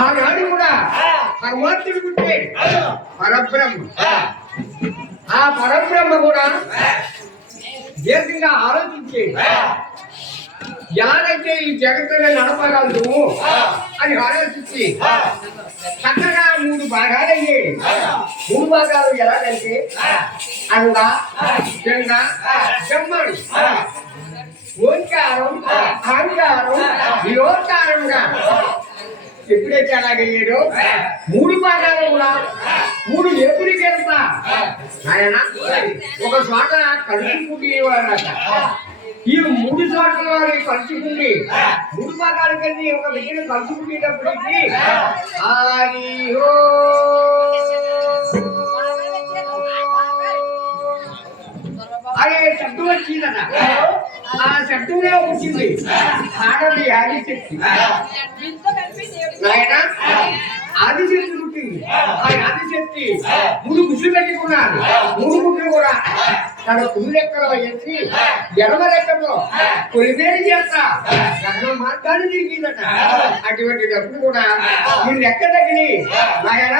ఆనాడు కూడా భగవంతుడు పుట్టాడు పరబ్రహ్మ. ఆ పరబ్రహ్మ కూడా దీర్ఘంగా ఆలోచించేది. ఎలాగైతే ఈ జగత్తులో నడపగలదు అని ఆలోచించి చక్కగా 3 భాగాలు అయ్యాయి. 3 భాగాలు ఎలాగంటే అంగ గంగ బ్రహ్మడు ఓంకారం అహంకారం నిరోకారంగా ఎప్పుడైతే అలాగయ్యాడో 3 భాగాలు కూడా 3 ఎప్పుడికి వెళ్తా ఆయన ఒక చోట కలుసుకుంటేవాడట. ఈ 3 చోట్ల వారి కలుసుకుండి 3 భాగాల కలిసి ఒక దగ్గర కలుసుకునేటప్పటికి అదే శబ్దం వచ్చిందట. ఆ శబ్దంలో వచ్చింది ఆడది ఆదిశక్తి. ఆయన ఆదిశక్తి పుట్టింది. ఆ ఆదిశక్తి 3 గుడ్లు పెట్టుకున్నారు. 3 గుడ్లు కూడా తన కుడి లెక్కలో ఎత్తి ఎడమ లెక్కలో కొలిమేలు చేస్తా గగన మార్గాన్ని తిరిగిందట. అటువంటిప్పుడు కూడా మీరు లెక్క తగిలి ఆయన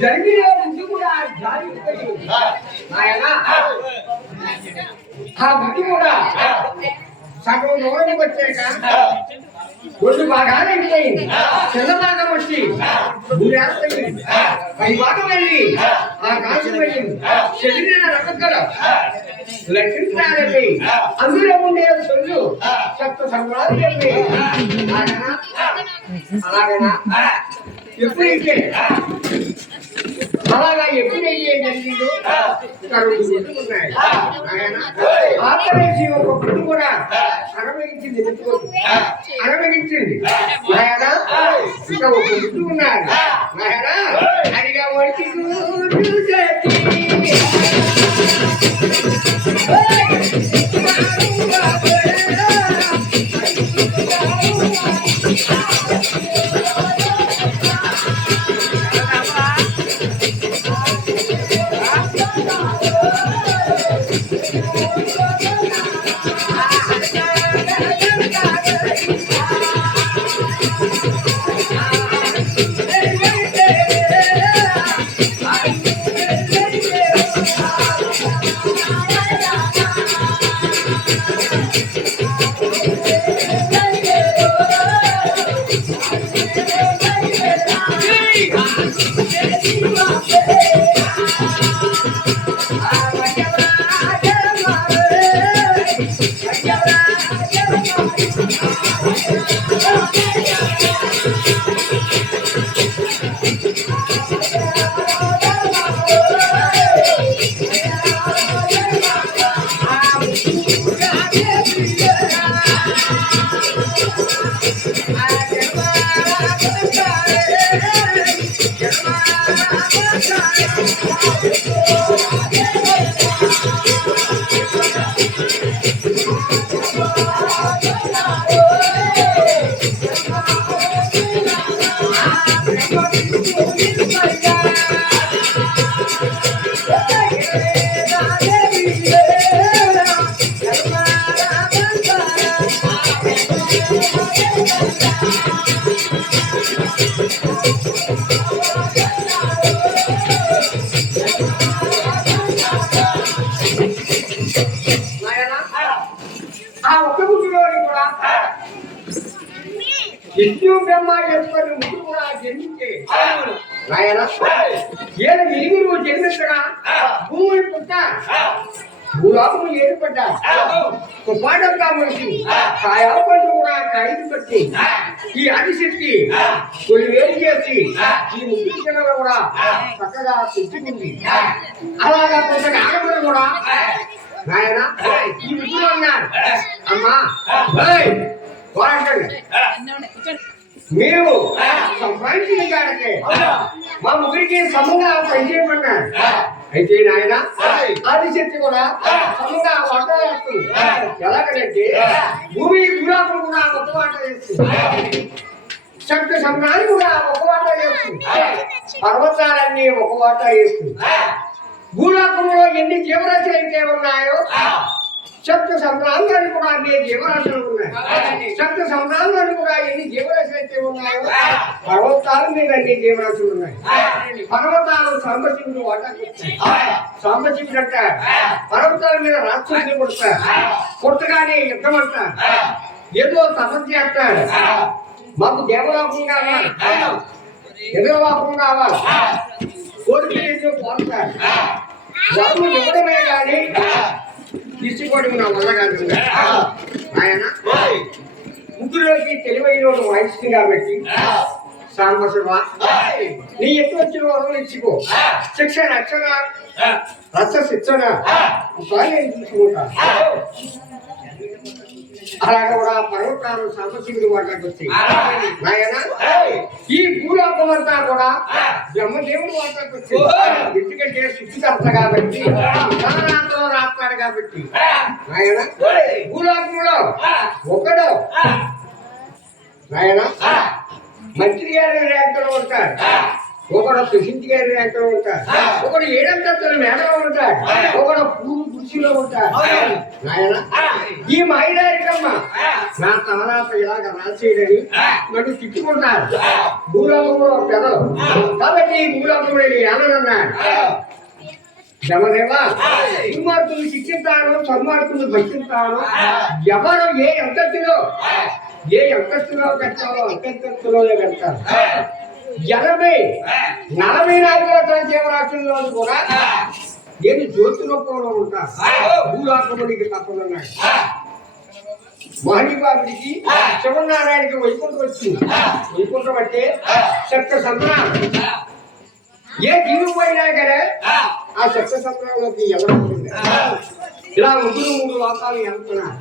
జరిగిన ముందు కూడా ఆయన ఆ బుద్ధి కూడా సగం దూరం వచ్చాక 2 భాగాలు అయిపోయింది. చిన్న భాగం వచ్చి 3 ఏళ్ళయింది. 5 భాగం వెళ్ళి ఆ కాశీ వెళ్ళింది. చెదిరిన రకగల లక్షించాలండి. అందులో ఉండే సొల్లు సప్త సంవత్సరాలు అలాగనా ఎప్పుడైతే అలాగా ఎప్పుడైతే జరిగిందో ఉన్నాయి. ఆయన ఆపరేసి ఒక గుడ్డు కూడా అనుభవించింది. అనుభవించింది ఆయన ఇంకా ఒక గుడ్డు ఉన్నారు. ఆయన అడిగా వచ్చి విష్ణు బ్రహ్మ చెప్పని ముగ్గురు కూడా జన్మించే నాయన ఏడు విరిగి నువ్వు జన్మించగా భూమి పుట్ట భూలోకము ఏర్పడ్డా పాఠంగా మనిషి కాయాపండు కూడా ఖైదు పెట్టి ఈ ఆదిశక్తి కొన్ని వేలు చేసి ఈ ముగ్గురు పిల్లలు కూడా చక్కగా పెంచుకుంది. అలాగా కొంత ఆడపడి కూడా నాయన ఈ ముగ్గురు అన్నారు అమ్మా మీరు సంపాదించిన కాడకే మా ముగ్గురికి సమంగా పనిచేయమన్నారు. అయితే నాయన ఆదిశక్తి కూడా సమంగా వంట చేస్తుంది. ఎలాగంటే భూమి గురాకులు కూడా ఒక వంట చేస్తుంది, శక్తి సమయాన్ని కూడా ఒక వంట చేస్తుంది, పర్వతాలన్నీ ఒక వంట చేస్తుంది. భూలోకంలో ఎన్ని జీవరాశులు అయితే ఉన్నాయో శక్తి సంక్రాంతాన్ని కూడా అన్ని జీవరాశులు ఉన్నాయి. శక్తి సంక్రాంతాన్ని కూడా ఎన్ని జీవరాశులు అయితే ఉన్నాయో పర్వతాల మీద అన్ని జీవరాశులు ఉన్నాయి. పర్వతాలు సాంబశివుడు వాటాకొచ్చాయి. సాంబశివుడు అంటారు పర్వతాల మీద రాక్షసులు పుడతారు. పుట్టగానే యుద్ధం అంటారు, ఏదో తపస్సు చేస్తారు. మాకు దేవలోకం కావాలి, ఎదురలోకం కావాలి, కోరికలు పోతారు. వాళ్ళు ఇవ్వడమే కానీ తీసుకోవడం నా వల్ల కాదు. ఆయన ముగ్గురులోకి తెలివైన వాయిస్తుంది కాబట్టి సాంబశివ నీ ఎక్కువ వచ్చిన వరం ఇచ్చిపో. శిక్షణ రక్షణ రస శిక్షణ నేను తీసుకుంటాను. అలాగే కూడా పర్వతాలు సాంబశివుడు వాటికి వచ్చాయి. నాయన ఈ భూలోకం అంతా కూడా బ్రహ్మదేవుడు వాటికి వచ్చింది. ఎందుకంటే సృష్టికర్త కాబట్టి రాత్రిలో రాస్తాడు కాబట్టి నాయన భూలోకంలో ఒకడు నాయన మంత్రి గారి ర్యాంకులో ఉంటాడు, ఒకడు సుశీంతి గారి ర్యాంకులో ఉంటాడు, ఒకడు ఏడంతస్తుల మేడలో ఉంటాడు, ఒకడు పూలు కుర్చీలో ఉంటాడు. నాయన ఈ మహిళమ్మ నా తమరాత ఇలాగ రాసేయడని నన్ను తిట్టుకుంటారు భూలోకంలో పెదలు. కాబట్టి ఈ భూలోకంలో ఏమన్నాడు జమదేవా, దుర్మార్గులు శిక్షిస్తాను, సన్మార్గులు భక్షిస్తాను. ఎవరు ఏ అంతస్తులో కట్టాలో అంతస్తులో వెళ్తారు. 40 జీవరాశుల్లో కూడా నేను జ్యోతి రూపంలో ఉంటాను. భూలోకమునికి తప్పనున్నాడు. మహనీబాబుడికి శివనారాయణకి వైకుంఠం వచ్చింది. వైకుంఠం అంటే సప్త సంతానం. ఏ జీవి పోయినా కదా ఆ సప్త సంతానంలోకి ఎవరుంటుంది. ఇలా 3 లోకాలు వెళ్తున్నారు.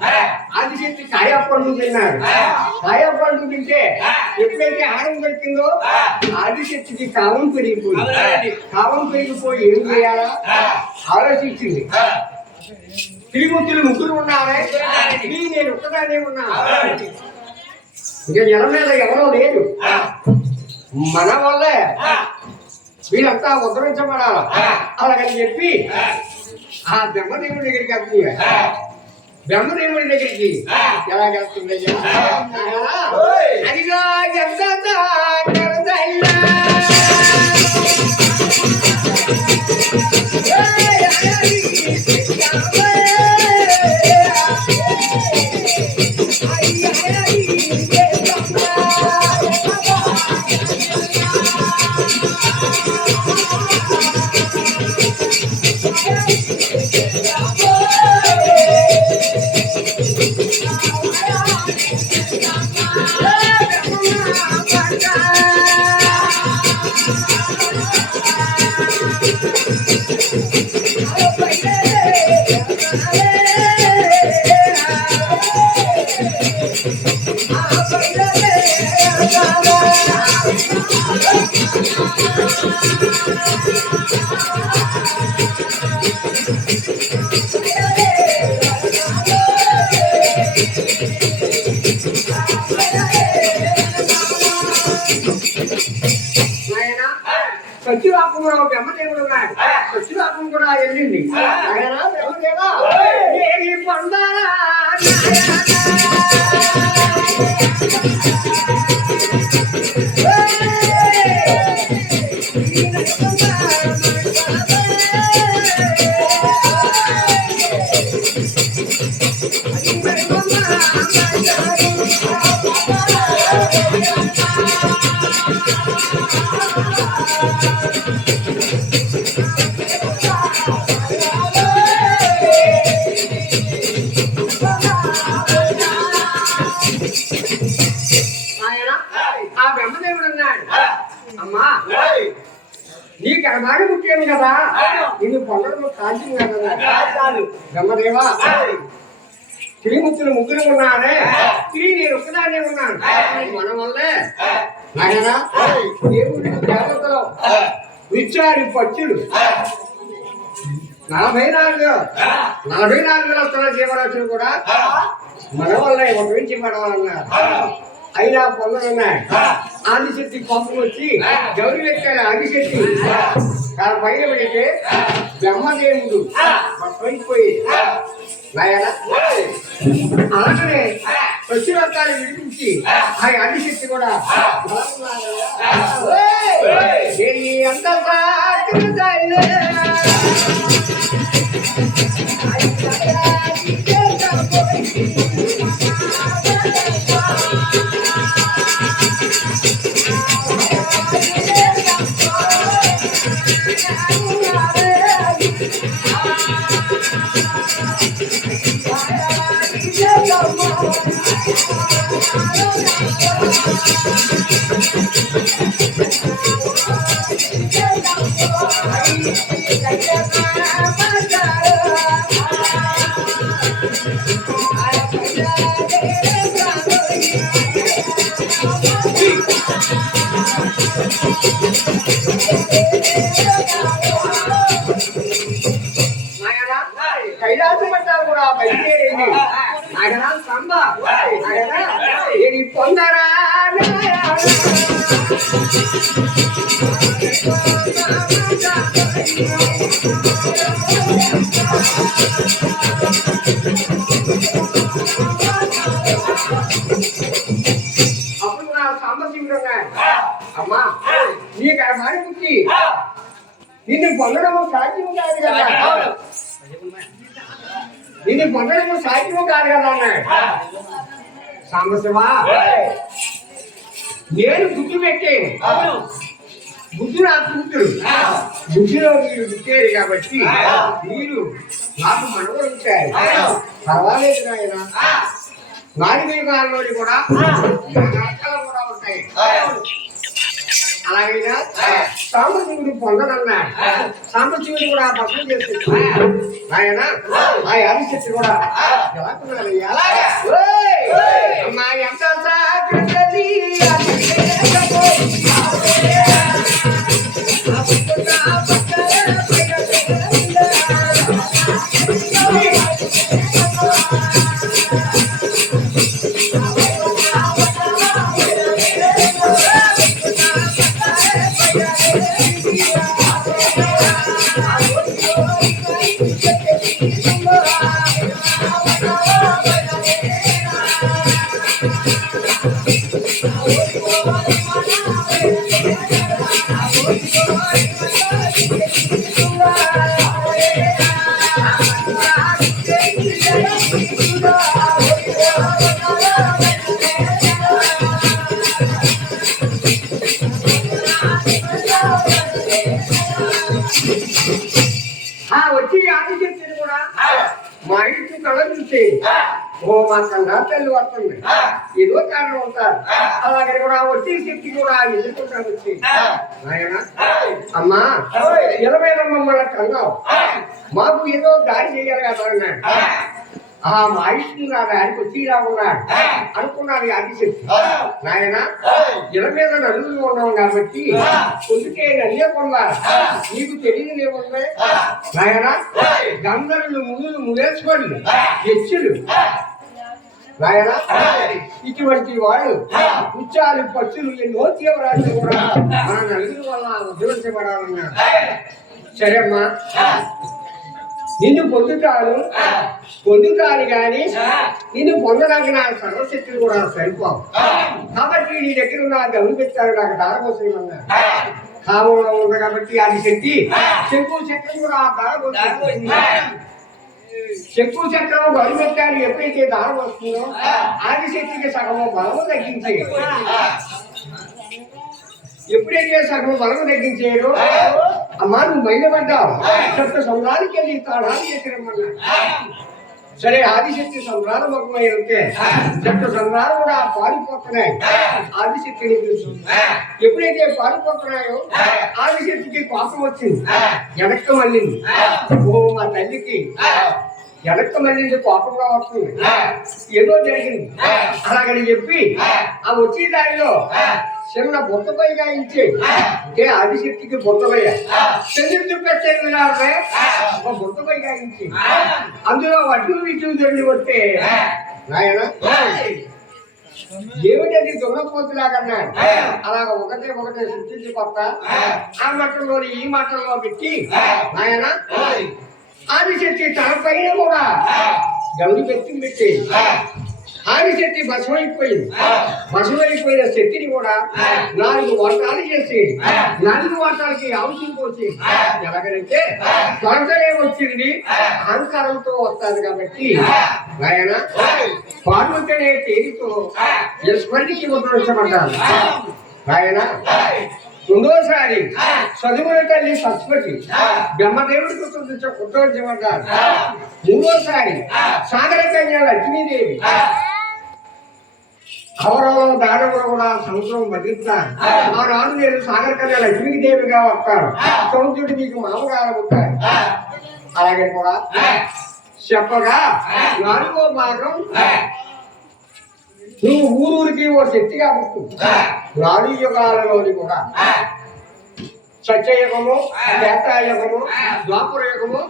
ఆదిశక్తి కాయపండు తిన్నారు. కాయపండు తింటే ఎప్పుడైతే ఆహారం దొరికిందో ఆదిశక్తికి కావం పెరిగిపోయింది. కావం పెరిగిపోయి ఏం చేయాలా ఆలోచించింది. త్రిమూర్తులు 3 ఉన్నారే, నేను ఒక్కదానే ఉన్నా. ఇంకా జనం మీద ఎవరో లేదు. మన వల్లే వీళ్ళంతా ఉద్ధరించబడాల. అలాగని చెప్పి ఆ బ్రహ్మదేవుడి దగ్గరికి వెళ్తుంది. బ్రహ్మదేవుడి దగ్గరికి ఎలా వెళ్తుంది? అదిగా సత్యవాకంలో బ్రహ్మదేవుడు ఉన్నాడు. సత్యవాకం కూడా వెళ్ళింది. ఆయన బ్రహ్మదేవా ఆ బ్రహ్మదేవుడు అన్నాడు, అమ్మా నీ కర్మాన్ని ముఖ్యం కదా, నిన్ను పొందడం సాధ్యం కదా. బ్రహ్మదేవా త్రిమూర్తులు ముగ్గురు ఉన్నారే, నేను ఒక్కదాన్నే ఉన్నాను. మన వల్లే నాయనా దేవుడి దేవతలు విచారి పచ్చులు 44 లక్షల జీవరాశులు కూడా మన వల్ల ఉపయోగించబడాలన్నారు. అయినా పొందనున్నాయి. ఆదిశక్తి పంపు వచ్చి గౌరీ లెక్కల ఆదిశక్తి తన పైన పెడితే బ్రహ్మదేవుడు పడిపోయి అలాగనే ప్రతివర్గాలు విడిపించి ఆ ఆదిశక్తి కూడా అంత కైలాస పట్టాలు కూడా బయలుదేరింది. ఆయన సంబ నేను పొందరా అప్పుడు నా సాంబశివుడుగా అమ్మా నీ కర్మాన్ని పుట్టి నిన్ను పొందడం సాధ్యం కాదు కదా, నిన్ను పొందడం సాధ్యం కాదు కదా అన్నాడు. సాంబశివ నేను గుర్తు పెట్టాను, బుద్ధి నాకు కూతురు, బుద్ధిలో మీరు పుట్టారు కాబట్టి మీరు నాకు మనవలు ఉంటారు. పర్వాలేదు నాయన, నాలుగు కాలంలో కూడా కూడా ఉంటాయి. అలాగైనా సాంబశివుడు పొందనన్నాడు. సాంబశివుడు కూడా భక్తులు చేస్తున్నాడు. ఆయన ఆ ఆదిశక్తి కూడా అమ్మా ఎంత వచ్చి ఆదిశక్తిని కూడా మా ఇంటి కళ చూసి ఓ మా కన్నా తల్లి వస్తుంది ఏదో కారణం ఉంటారు. అలాగే కూడా వచ్చే శక్తి కూడా ఎదుర్కొంటాను వచ్చి ఆయన అమ్మా 20 మమ్మల్ని కన్నావు, మాకు ఏదో దాడి చేయాలి కదా అన్నాడు. మా ఇష్టం నా దానికి వచ్చి ఇలా ఉన్నాడు అనుకున్నాను ఆదిశక్తి. నాయన ఇల మీద నలుగురు ఉన్నాం కాబట్టి కొద్దికే నల్లే పొందాలి, నీకు తెలియదు ఏముంది నాయన. గంధర్వులు మునులు ములేసుకొని యక్షులు నాయన ఇటువంటి వాళ్ళు ఉచ్చాలు పచ్చులు ఎన్నో తీవ్రాలు కూడా మన నలుగురు వల్ల ఉద్యోగించబడాలన్నాడు. సరే అమ్మా నిన్ను పొందుతాను కానీ నిన్ను పొందడానికి నా సర్వశక్తులు కూడా సరిపోవు. కాబట్టి నీ దగ్గర ఉన్న గౌరు పెట్టారు నాకు దారపోసేయమన్నారు. కామంలో ఉంది కాబట్టి అది శక్తి చెంపు చక్రం కూడా దారపోతుంది. చెక్కు చక్రం బలు పెట్టాలి ఎప్పుడైతే దారం వస్తుందో ఆదిశక్తికి సగం బలము తగ్గించి ఎప్పుడైతే సగం బలం తగ్గించాడు అమ్మా నువ్వు మైలపడ్డావు సప్త సంవత్సరానికి వెళ్ళి తాళాలు చేసిరమ్మన్నా సరే ఆదిశక్తి సంబరాలు ముఖమై ఉంటే సప్త సంబరాలు కూడా పారిపోతున్నాయి ఆదిశక్తిని తెలుసు ఎప్పుడైతే పారిపోతున్నాయో ఆదిశక్తికి కోపం వచ్చింది వెనక్కి మళ్ళింది ఓ మా తల్లికి వెనక్కి మళ్ళీ కోపంగా వస్తుంది ఏదో జరిగింది అలాగని చెప్పి ఆ వచ్చే దారిలో చిన్న బుట్టపైగా ఇచ్చే అంటే ఆదిశక్తికి బుట్టపయ్య చంద్రుడు చూపెట్టేది ఒక బుట్టపైగా ఇచ్చి అందులో వడ్లు విట్లు జరిగి వస్తే నాయన ఏమిటది దొంగపోతులాగన్నా అలాగ ఒకటే సృష్టించి కొత్త ఆ మట్టంలోని ఈ మట్టంలో పెట్టి నాయన ఆదిశక్తి తన పైన కూడా గౌరి పెట్టి ఆదిశక్తి బసమైపోయిన శక్తిని కూడా 4 వాటాలు చేసి 4 వాటాలకి అవసరం పోసి ఎలాగనంటే త్వరతనే వచ్చింది అహంకారంతో వస్తాను కాబట్టి నాయన పార్వతనే తేలితో ఈశ్వరునికి ముద్రించమంటారు నాయన రెండోసారి చదువుల తల్లి సరస్వతి బ్రహ్మదేవుడికి ఉద్యోగించమంటారు మూడోసారి సాగర కన్య లక్ష్మీదేవి అవరంలో దానవులు కూడా సముద్రం భద్రిస్తారు ఆనాడు నేను సాగర కన్య లక్ష్మీదేవిగా వస్తాను సముద్రుడు మీకు మామగారు ఉంటారు అలాగే కూడా చెప్పగా 4వ భాగం నువ్వు ఊరూరికి ఓ శక్తిగా పుట్టు 4 యుగాలలోని కూడా సత్యయుగము త్రేతాయుగము ద్వాపర యుగము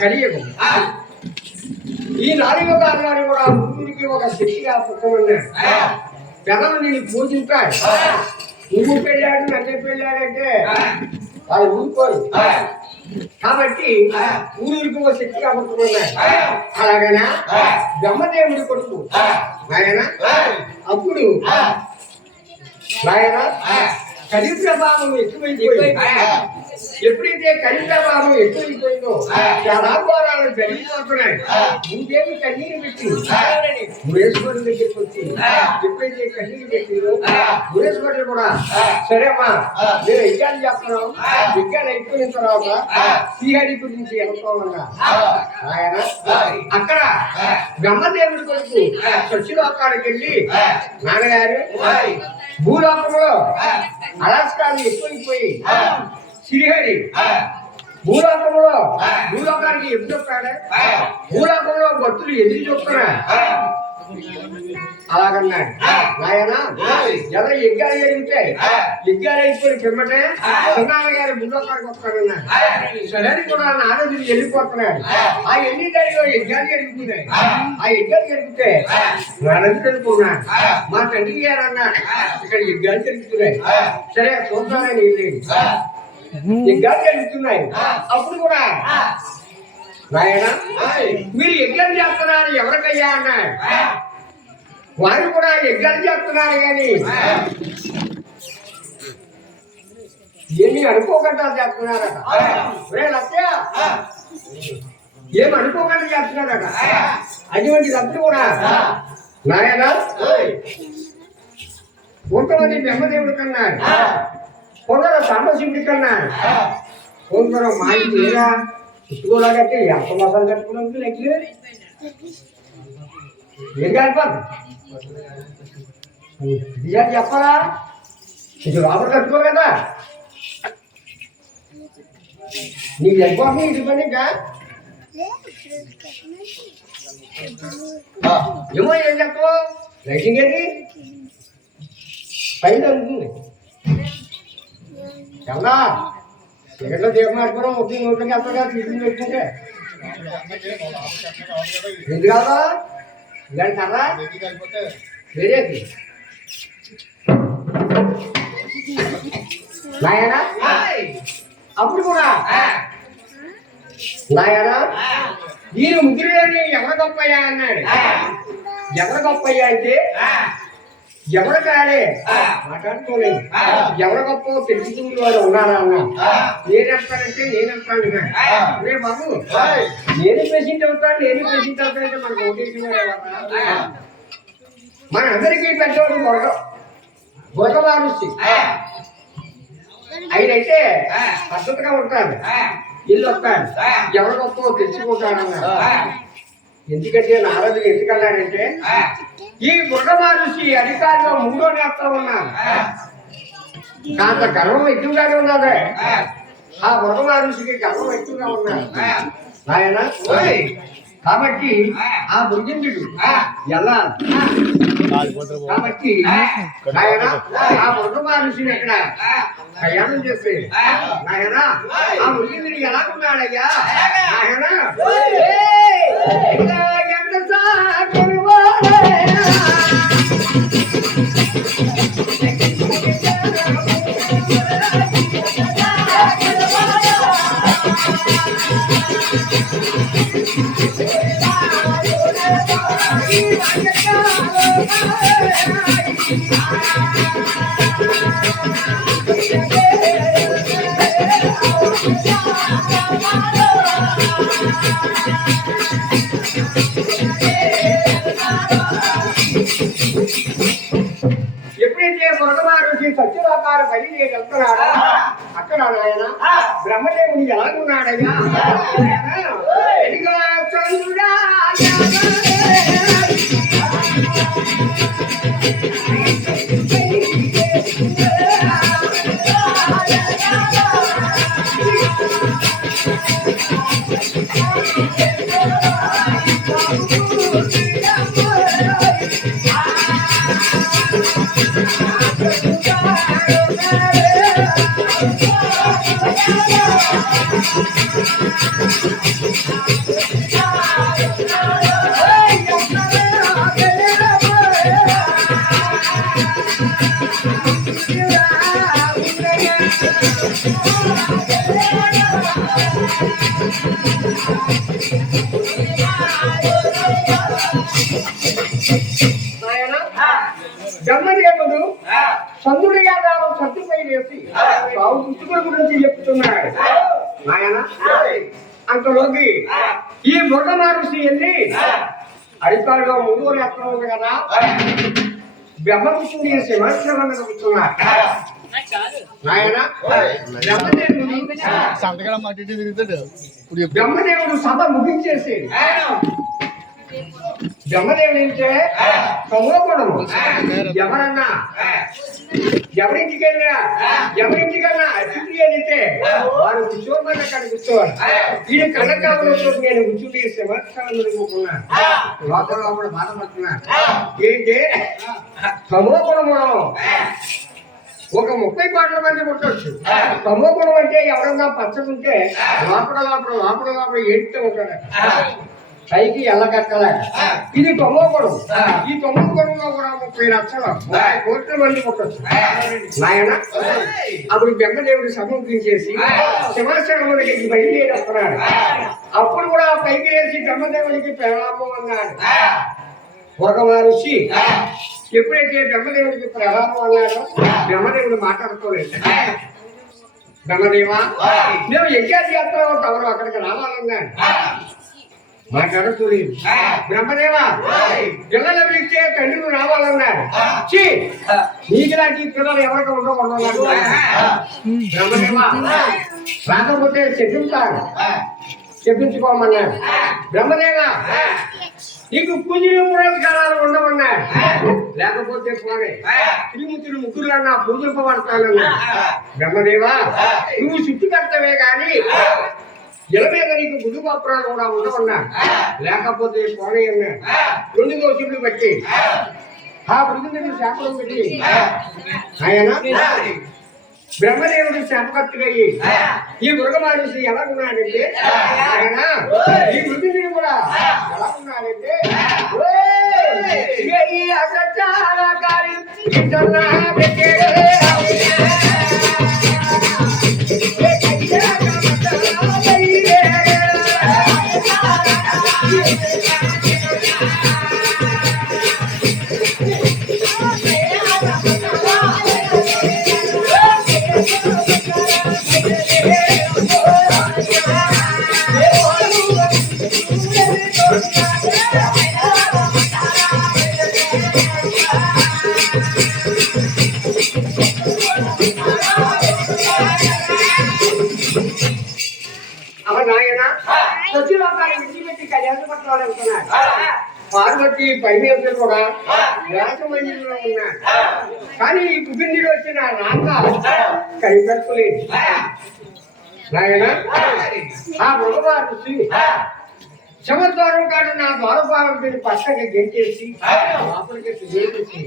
కలియుగము ఈ 4 యుగాలని కూడా ఊరికి ఒక శక్తిగా పుట్టమన్నాడు పెదలు నేను పూజించాడు నువ్వు పెళ్ళాడు నన్నే పెళ్ళాడంటే వాళ్ళు ఊరుకోరు కాబట్టి ఊరికి ఒక శక్తిగా పుట్టమన్నాడు అలాగనా బ్రహ్మదేవుడి కొడుకు నాయన అప్పుడు నాయన కలి ప్రభావం ఎక్కువైపోయింది ఎప్పుడైతే కలి ప్రభావం ఎక్కువైపోయిందో చాలా ఘోరాలు జరిగిపోతున్నాయి ఇంకేమి కన్నీరు పెట్టింది మురేశ్వరుడి దగ్గరికి వచ్చి ఎప్పుడైతే కన్నీరు పెట్టిందో మురేశ్వరుడు కూడా సరేమ్మా నేను యజ్ఞాలు చేస్తున్నాం యజ్ఞాలు అయిపోయిన తర్వాత శ్రీహరి గురించి అనుకోమన్నా ఆయన అక్కడ బ్రహ్మదేవుడి కొడుకు సత్యలోకానికి వెళ్ళి నాన్నగారు భూలోకంలో అలాస్కాలు ఎక్కువైపోయి శ్రీహరి భూలోకానికి ఎప్పుడు చెప్తాడు భూలోకంలో భక్తులు ఎదురు చెప్తారా అలాగన్నాడు నాయన ఎవరు యజ్ఞాలు జరుగుతాయి యజ్ఞాలు అయిపోయి పిమ్మటే చిన్నాన్నగారు భూలోకానికి వస్తానన్నాడు సరే కూడా నారదుడు వెళ్ళిపోతున్నాడు ఆ ఎన్ని దారిలో యజ్ఞాలు జరుగుతున్నాయి ఆ యజ్ఞాలు జరిగితే నారదుడు అనుకున్నాడు మా తండ్రి గారు అన్నాడు ఇక్కడ యజ్ఞాలు జరుగుతున్నాయి సరే చూద్దామని వెళ్ళేది యజ్ఞాలు జరుగుతున్నాయి అప్పుడు కూడా నాయన మీరు యజ్ఞం చేస్తున్నారు ఎవరికయ్యా అన్నాడు వారు కూడా యజ్ఞాలు చేస్తున్నారు కానీ ఏమి అనుకోకుండా చేస్తున్నారట లక్ష్య ఏమి అనుకోకుండా చేస్తున్నారట అటువంటి తప్పుడు కూడా నాయన కొంతమంది బ్రహ్మదేవుడు కన్నాడు కొందరు సాంబశివుడి కన్నాడు కొందరు మాయి లేదా పుట్టుకోలాగట్టే ఎంత మసాలు కట్టుకున్నందుకు నెక్కి ఏం కాలిపోదు నిజాలు చెప్పాలా ఇది లోపల కట్టుకో కదా నీకు వెళ్ళిపోతుంది ఇటు పని ఇంకా ఏమో ఏం చెప్పవు లైటింగ్ ఏంటి పైన ఉంటుంది ఎలా ఎక్కడో దీపం ఆడుకోవడం ఒకే నోట్లకి వెళ్తాగా తీసుకుని పెట్టుకుంటే ఎందుకు కాదా ఇలాంటి కర్రా వేరేది నాయనా అప్పుడు కూడా నాయనా నేను ముగ్గురులోని ఎవరు గొప్పయ్యా అన్నాడు ఎవరు గొప్పయ్యా అంటే ఎవరు కాడే మాట్లాడుకోలేదు ఎవరు గొప్ప తెలుసుకుంటూ వాడు ఉన్నారా అన్న నేనేస్తానంటే నేనేస్తాను రే బాబు నేను పేషెంట్ అవుతానంటే మనకు ఓటేసి మనందరికీ పెద్దవాడు బొరగవారు ఆయనైతే పద్ధతిగా ఉంటాడు, ఇల్లు వస్తాడు, ఎవరి గొప్ప తెచ్చుకుంటాడన్నాడు. ఎందుకంటే నారదుడు ఎందుకన్నాడంటే ఈ బుర్ర మహర్షి అధికారిలో 3వ నేత్రం ఉన్నాడు, కాంత గర్వం ఎక్కువగానే ఉన్నది. ఆ బుర్ర మహర్షికి గర్వం ఎక్కువగా ఉన్నాడు ఆయన. కాబట్టి ఆ బృగిందుడు ఎలా కాబట్టి ఆయన ఆ బుర్ర మహర్షిని ఎక్కడ ప్రయాణం చేస్తే ఆయన ఆ బృగిందుడు ఎలా ఉన్నాడయ్యా ఆయన ఎంత ఎప్పుడైతే మృగమారుషి సత్యలోకాలు బయలుదేరి వెళ్తున్నాడో అక్కడ ఆయన బ్రహ్మదేవుని ఎలాగున్నాడయ్యా చంద్రుడా బ్రహ్మదేవుడు చంద్రుడి యాదాలు సత్తుపై వేసి సాగు పుట్టుకుల గురించి చెప్తున్నాడు ఆయన. అంతలోకి ఈ బుర్ర మహర్షి వెళ్ళి అధికారుగా 3వ నేత్రం ఉంది కదా బ్రహ్మపుష్ణుని సింహాసనం కూర్చున్నాడు ఆయన. బ్రహ్మదేవుడు సభ ముగించేసి బ్రహ్మదేవుడు అంటే సమోపడము ఎవరన్నా ఎవరింటికన్నా అతిథి అయితే వారు కూర్చోమని అక్కడ కూర్చోవాలి. వీడు కళ్ళకావలతో నేను కూర్చుని సింహాసనం లోపల బాధపడుతున్నా ఏంటి సమోపడము ఒక 30 కోట్ల మంది పుట్టవచ్చు. సమోపడం అంటే ఎవరన్నా పచ్చకుంటే లోపల ఏడుతూ ఉంటాడు, పైకి ఎల్లగక్కలే. ఇది తొమ్మకోణం. ఈ తొమ్మకోణంలో కూడా 30 లక్షలు 30 కోట్ల మంది పుట్టచ్చు నాయన. అప్పుడు బ్రహ్మదేవుడు సముద్రించేసి సింహాసనములకి బయలుదేరి వస్తున్నాడు. అప్పుడు కూడా పైకి వేసి బ్రహ్మదేవుడికి ప్రణామం అన్నాడు. ఒక మహర్షి ఎప్పుడైతే బ్రహ్మదేవుడికి ప్రణామం అన్నాడో బ్రహ్మదేవుడు మాట్లాడుకోలేదు. బ్రహ్మదేవా నేను యజ్ఞాలు చేస్తావు తవరు అక్కడికి రావాలన్నాడు. మాట్లాడుతుంది బ్రహ్మదేవా పిల్లలు పిలిస్తే తండ్రులు రావాలన్నాడు. నీకులాంటి పిల్లలు ఎవరికి ఉండకూడదు బ్రహ్మదేవా. రాకపోతే చెప్పించుకోమన్నాడు. బ్రహ్మదేవా నీకు పూజలు పురస్కారాలు ఉండమన్నాడు. లేకపోతే పోనే త్రిమూర్తులు 3 అన్నా పూజింపబడతానన్నా. బ్రహ్మదేవా నువ్వు చుట్టుకర్తవే గాని ఇల మీద నీకు గుడ్డు పాత్రాలు కూడా ఉండమన్నాడు. లేకపోతే పోనే అన్నాడు. 2 దోషులు బట్టి ఆ బృందుని శాపం పెట్టి ఆయన బ్రహ్మదేవుడు శాపకర్తయ్యి ఈ మృగమహర్షి ఎలా ఉన్నాడంటే ఆయన ఈ బృందుని కూడా ఎలా ఉన్నాడంటే ఆయన సత్యలోకాన్ని విడిచిపెట్టి కళ్యాణ పట్టాలు వెళ్తున్నాడు. పార్వతి పరమేశ్వరుడు కూడా రాజమందిరంలో ఉన్నాడు. కానీ ఈ కుబిందుడు వచ్చిన రాక కనిపెట్టలేదు. నాయన ఆ మగవారు శమద్వారం కాదు నా ద్వారపాలం పక్కకి గెంటేసి లోపలికి చేసి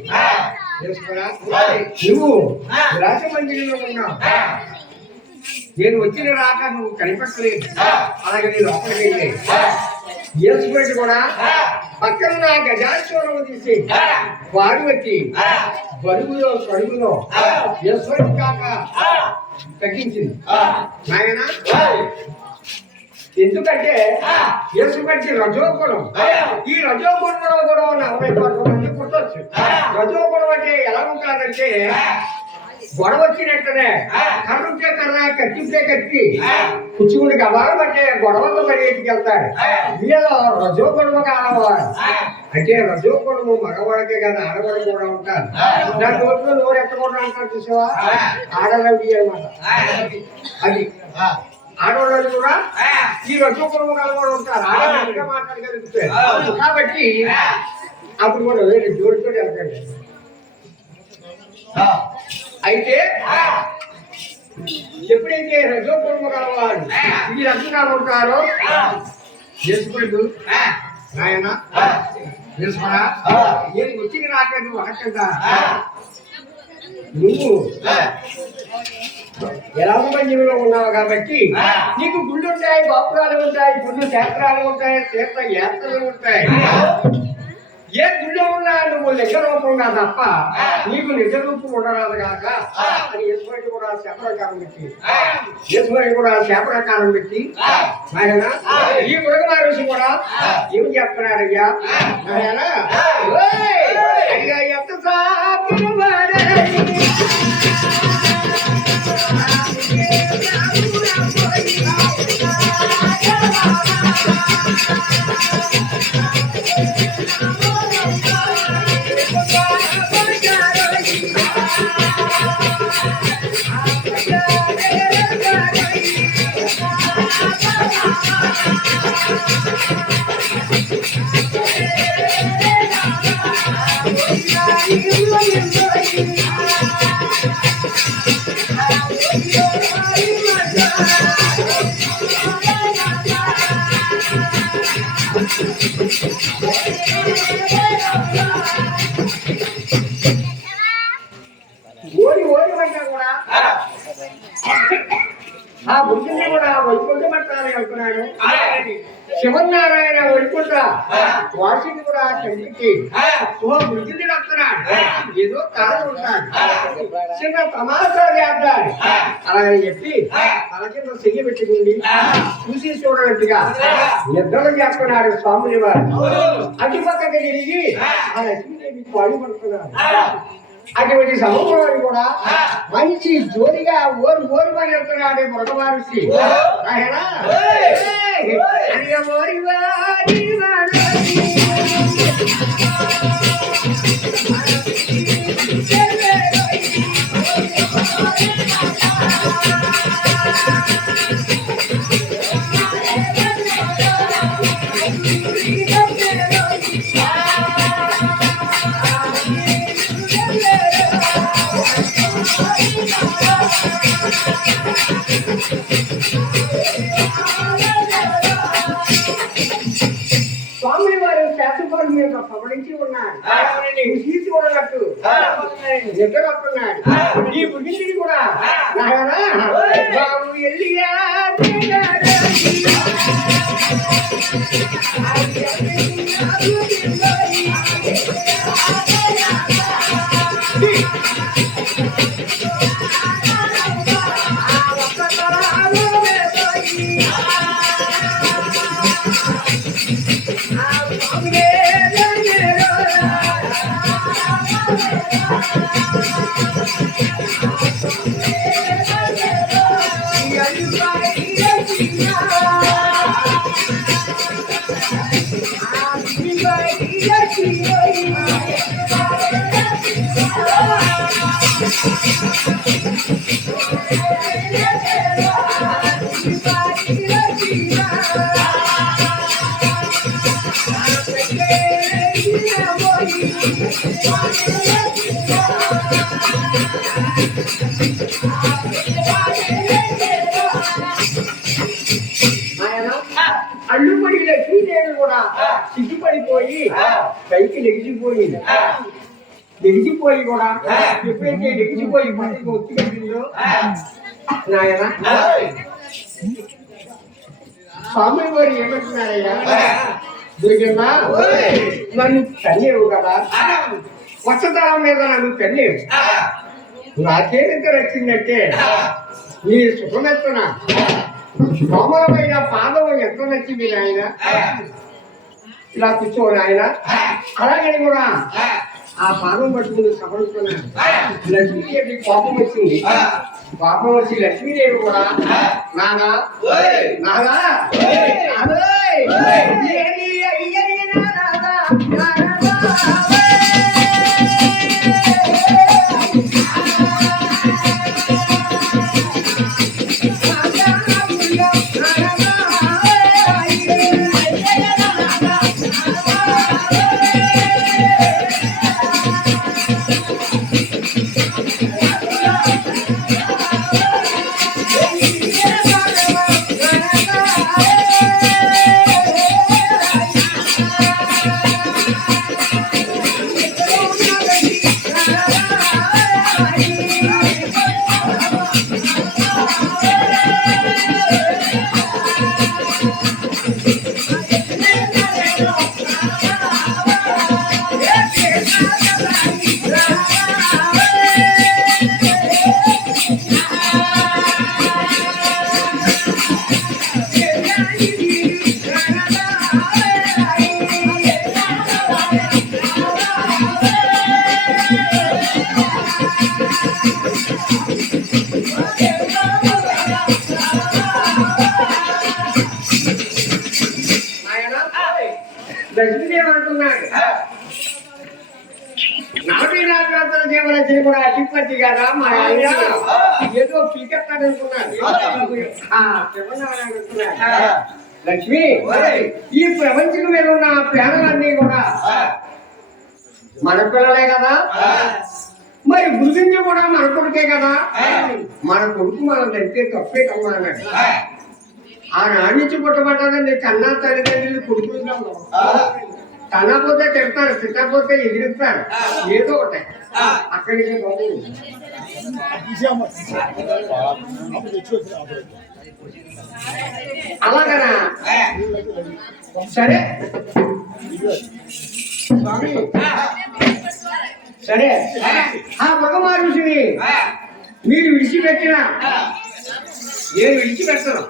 నువ్వు రాజమందిరంలో ఉన్నావు. నేను వచ్చిన రాక నువ్వు కనిపెట్టలేదు. అలాగే నేను లోపలికి వెళ్ళి యేసుపెట్టి కూడా పక్కన నా గజాశ్వరం తీసి పార్వతి బరువులో కడుగులో యేసుపెట్టి కాక తగ్గించింది. నాయన ఎందుకంటే యేసుపెట్టి రజోగుణం. ఈ రజోగుణంలో కూడా 40 మంది పుట్టవచ్చు. రజోగుణం అంటే ఎలా ఉంటారంటే గొడవ వచ్చినట్టునే కర్రుంటే కర్ర కత్తింటే కత్తి పుచ్చుకుని గబారం అంటే గొడవతో పరిగెత్తికి వెళ్తాడు. వీళ్ళు రజోగుణము కావాడు. అంటే రజోగుణము మగవాడికే కదా ఆడవాడు కూడా ఉంటారు. దాని రోజులో నోరు ఎత్తకూడదు అంటారు చూసావా, ఆడవాడి అనమాట. అది ఆడవాళ్ళు కూడా ఈ రజోగుణము కలవాడు ఉంటారు. ఆడవాళ్ళగా మాట్లాడగలుగుతారు. కాబట్టి అప్పుడు కూడా వేరే జోడితో వెళ్తాడు. అయితే ఎప్పుడైతే రజోగుణము కలవాడు ఈ రకంగా ఉంటారో చేసుకుంటూ నాయన తెలుసుకున్నా నేను వచ్చిన నాకే నువ్వు అనకుండా నువ్వు ఎలా జీవిలో ఉన్నావు కాబట్టి నీకు గుళ్ళు ఉంటాయి, బాపురాలు ఉంటాయి, గుళ్ళు క్షేత్రాలు ఉంటాయి, క్షేత్ర యాత్రలు ఉంటాయి. ఏ గుళ్ళో ఉన్నా నువ్వు నిజ రూపంగా తప్ప నీకు నిజ రూపం ఉండరాదు కాక అని యేసువారికి కూడా శాపకారం పెట్టి ఆయన ఈ మృగమారుషి కూడా ఏమి చెప్తున్నాడయ్యా ఆయన అయ్యా ఎంత ఓడి పడ్డా కూడా ఆ బుద్ధిని కూడా వైకుంఠ పట్టాలని వెళ్తున్నాడు. శివనారాయణ వైకుంఠ వాసిని కూడా చంపించి బుద్ధిని వస్తున్నాడు. ఏదో కారణం ఉంటాడు, చిన్న తమాషా చేస్తాడు. అలాగని చెప్పి తన కింద చెయ్యి పెట్టుకుండి చూసి చూడనట్టుగా నిద్రలు చేస్తున్నాడు స్వాముని వారు. అటు పక్కకి తిరిగి ఆ లక్ష్మీదేవికి పడుతున్నాడు. అటువంటి సమూహాన్ని కూడా మంచి జోడిగా ఓరు పని వెళ్తున్నాడు మృగమహర్షి. ఆయన స్వామి వారు శాసనపాలు మీద పవడించి ఉన్నాడు. సీతి కూడానట్టు నిద్ర వస్తున్నాడు. ఈ బుద్ధిని కూడా బాబు ఎల్లిగా ఆయన అల్లుపడి లక్ష్మీదేవి కూడా సిగ్గుపడిపోయి పైకి లెగిసిపోయి కూడా ఎప్పుడైతే లెగిసిపోయి పట్టుకు వచ్చి పెట్టిందో నాయన స్వామి వారు ఏమంటున్నారయ్యా దుర్గమ్మ నన్ను తల్లేవు కదా వర్షతరం మీద నన్ను తల్లేవు నాకేంత వచ్చిందంటే నీ సుఖమెత్తున సోమరమైన పాదం ఎంత నచ్చింది నాయన ఇలా కూర్చోడు ఆయన అలాగని కూడా ఆ పాదం పట్టుకుని సఫలుతున్నాను లక్ష్మీదేవి కోపం వచ్చింది కోపం వచ్చి లక్ష్మీదేవి కూడా నానా నానా లక్ష్మీదేవనుకున్నాడు నలభై నాలుగు దేవరాజు కూడా అధిపతి కదా మా ఆయన ఏదో పీకెత్తాడు అనుకున్నాడు లక్ష్మి ఈ ప్రపంచం మీద ఉన్న ప్రేమలన్నీ కూడా మన పిల్లలే కదా మరి గురించి కూడా మన కొడుకే కదా మన కొడుకు మనం తంటే తప్పే కమ్మా అన్నాడు ఆ నాణ్యచి పుట్టబడ్డాదండి కన్నా తల్లిదండ్రులు కొడుకులు తనపోతే తిడతారు తిట్టకపోతే ఎదిరిస్తారు ఏదో ఒకటి అక్కడి అలాగనా సరే స్వామి సరే ఆ మగమారుషిని మీరు విడిచిపెట్టిన నేను విడిచిపెట్టను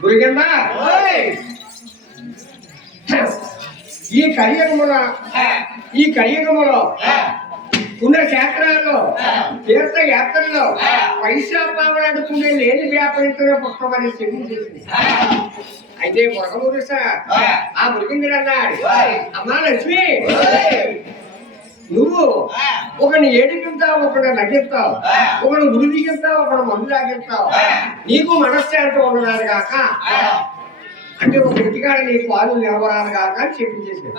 గురిగందా ఈ కలియుగములో పుణ్యక్షేత్రాల్లో తీర్థయాత్రల్లో పైసా పావలాడుకునే లేని వ్యాపారితో పుట్టమని చెప్పించేసింది అయితే మృగముడు సార్ ఆ మృగంగుడు అన్నాడు అమ్మా లక్ష్మి నువ్వు ఒకరిని ఏడిపిస్తావు ఒకరిని నగ్గిస్తావు ఒకరిని ఉరిదిగిస్తావు ఒకరిని మందు తాగిస్తావు నీకు మనశ్శాంతి ఉండరాదు కాక అంటే ఒక ఇంటికాడ నీ పాలు నిలవరాదు కాక అని చెప్పించేసాడు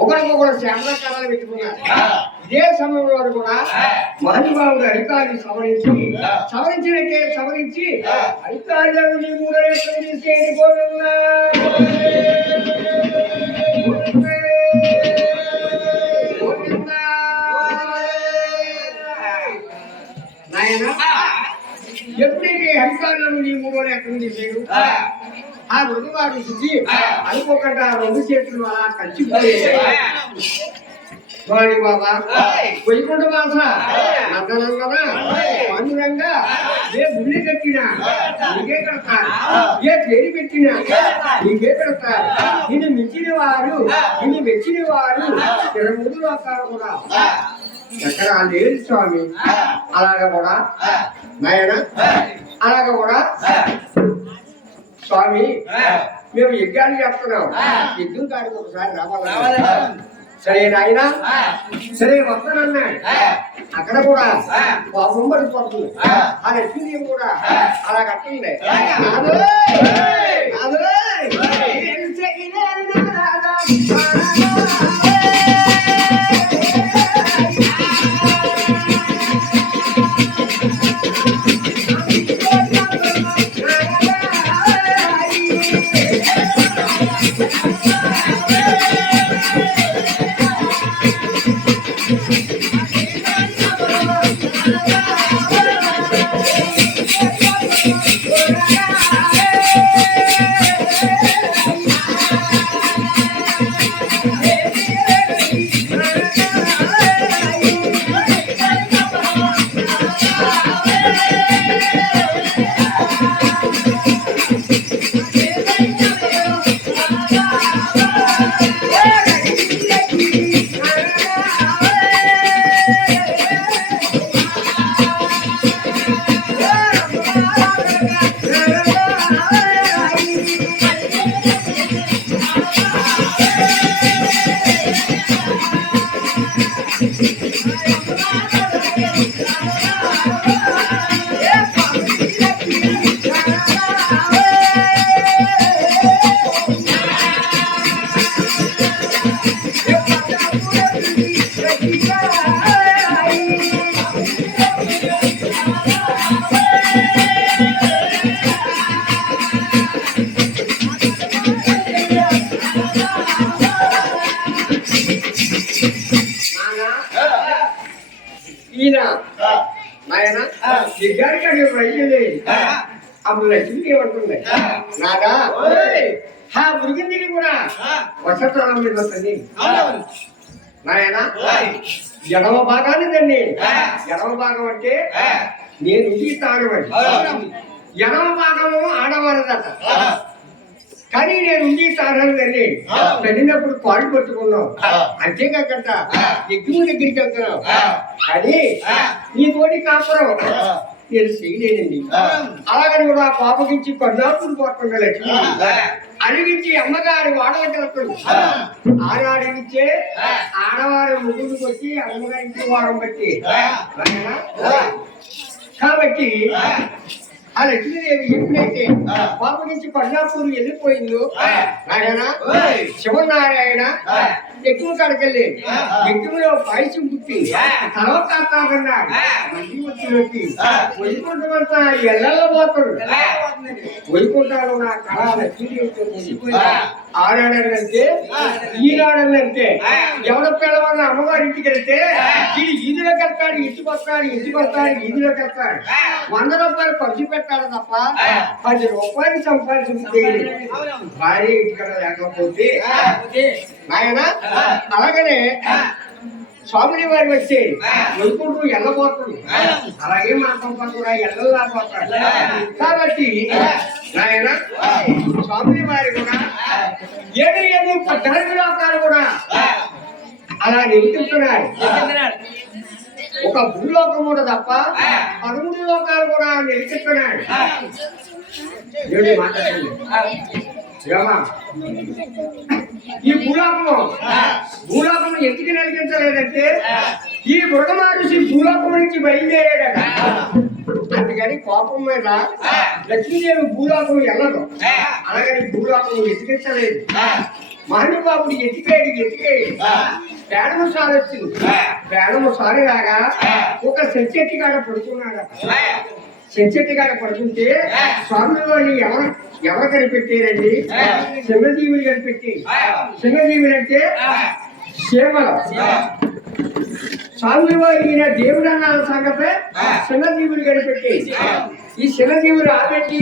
ఒకరికొకరు శ్యామల కాలాలు పెట్టుకున్నారు ఇదే సమయంలో కూడా మహానుభావుడు అధికారిని సవరించినట్టే సవరించి అధికారులను నీ మూడేళ్ళు తీసేది నాయన ఎప్పుడైతే అధికారులను నీ మూడో ఎక్కడ తీసాడు ఆ మృగవాడు శుద్ధి అనుకోకుండా రెండు చేతులు అలా కలిసిపోయాయి వాడి బాబా వైకుంఠ వాస నందనందన పాండురంగా ఏ గుళ్ళు కట్టినా నీకే కడతారు ఏ పేరు పెట్టినా నీకే కడతారు నిన్ను మెచ్చిన వారు నిన్ను మెచ్చిన వారు 23 లోకాలు కూడా ఎక్కడ లేదు స్వామి అలాగా కూడా నాయన అలాగా కూడా స్వామి మేము యజ్ఞాలు చేస్తున్నాం యజ్ఞం కాడికి ఒకసారి రావాలి సరే నాయన సరే వస్తానన్నాడు అక్కడ కూడా పాపం పడిపోతుంది ఆ లక్ష్మీదేవి కూడా అలా కట్టింది అప్పుడు లక్ష్మి ఏమంటుంది నాదా ఆ మురిగిందిని కూడా వర్షప్రాణం మీద వస్తుంది నాయన ఎడమ భాగాన్ని తండ్రి ఎడమ భాగం అంటే నేను ఇంటికి తాగబడి ఎడమ భాగము ఆడవారిదట కానీ నేను ఇంటికి తాగాను తండ్రి వెళ్ళినప్పుడు కాళ్ళు పట్టుకున్నావు అంతేకాకంట ఎక్కువ దగ్గరికి వెళ్తున్నావు కానీ నీ తోటి కాపురం నేను చేయలేనండి అలాగని కూడా పాపకించి కొన్నాపుడు పోకుండా లక్ష్మి అడిగించి అమ్మగారి వాడవెళ్తాడు ఆడవాడినిచ్చే ఆడవారి ముగ్గురికి వచ్చి అమ్మగారికి వారం బట్టి కాబట్టి ఆ లక్ష్మీదేవి ఎప్పుడైతే పాప నుంచి పడ్డాపూర్ వెళ్ళిపోయిందో నాయన శివనారాయణ ఎక్కువ కాడకెళ్ళి ఎక్కువలో పాయసం పుట్టి తర్వాత కాకన్నాడు మళ్ళీ వచ్చినట్టు వైకుంఠమంతా ఎల్లలో పోతాడు వైకుంఠాలు నా కళ లక్ష్మీదేవి ఆడాడంటే ఈనాడంటే ఎవడ పిల్లవన్న అమ్మగారి ఇంటికి వెళ్తే ఇది ఈదులోకి వెళ్తాడు ఇంటికి వస్తాడు ఈదులోకి వెళ్తాడు 100 రూపాయలు ఖర్చు పెట్టాలి తప్ప 10 రూపాయలు సంపాదించే భార్య ఇంటికడ లేకపోతే నాయన అలాగనే స్వామిని వారి వచ్చి వెళ్తుంటూ ఎల్లబోతుంది అలాగే మా సంపద కూడా ఎల్లలేకపోతాడు కాబట్టి నాయన స్వామిని వారి కూడా 14 లోకాలు కూడా అలా నిలుపుతున్నాడు ఒక భూలోకం కూడా తప్ప 13 లోకాలు కూడా నిలుపుతున్నాడు ఈ భూలోకము ఎందుకు నలిగించలేదంటే ఈ బురద మహర్షి భూలోకం నుంచి బయలుదేరాడట అందుకని కోపం మీద లక్ష్మీదేవి భూలోకం వెళ్ళదు అలాగని భూలోకం ఎతికించలేదు మహానుభావుడు ఎతికాడు పేడమసారి వచ్చింది పేడమసారి రాగా ఒక సెంచెట్టి కాడ పడుకున్నాడట సెంచెట్టి కాడ పడుకుంటే స్వామివారిని ఎవరు కనిపెట్టారండి సింహజీవులు కనిపెట్టి సింహజీవులు అంటే సేవలు స్వామివారి దేవుడు అన్న సంగతే సింహజీవులు కనిపెట్టి ఈ సింహజీవులు ఆ పెట్టి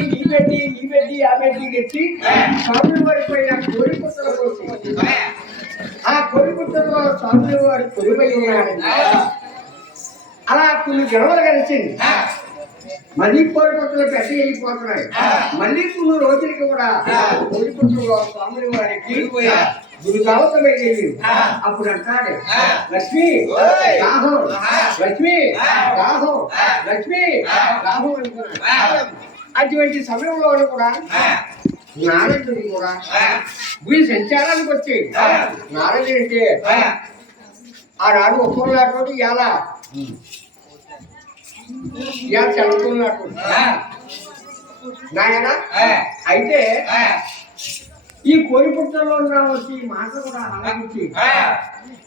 ఆ పెట్టి తెచ్చి స్వామివారి పైన కోరిపుత్తలు పోసి ఆ కోరిపుత్తలో స్వామివారి కొలువై ఉన్నాడు అలా కొన్ని గడవలు కలిసింది మళ్ళీ కోరిపుత్తలు పెద్ద వెళ్ళిపోతున్నాయి మళ్ళీ కొన్ని రోజులకి కూడా కోరిపుత్తలో స్వామి వారికి గురుగావతమై అప్పుడు అంటాడు లక్ష్మి రాహం లక్ష్మి రాహం లక్ష్మి రాహం అంటున్నాడు అటువంటి సమయంలో కూడా నారదుడు కూడా వీళ్ళు సంచారానికి వచ్చాయి నారదుడు అంటే ఆనాడు ఒక్కరు ఎలా చదువుకున్నట్టు నాయన అయితే ఈ కోరిపుట్టలో వచ్చి మాట కూడా ఆలోచించి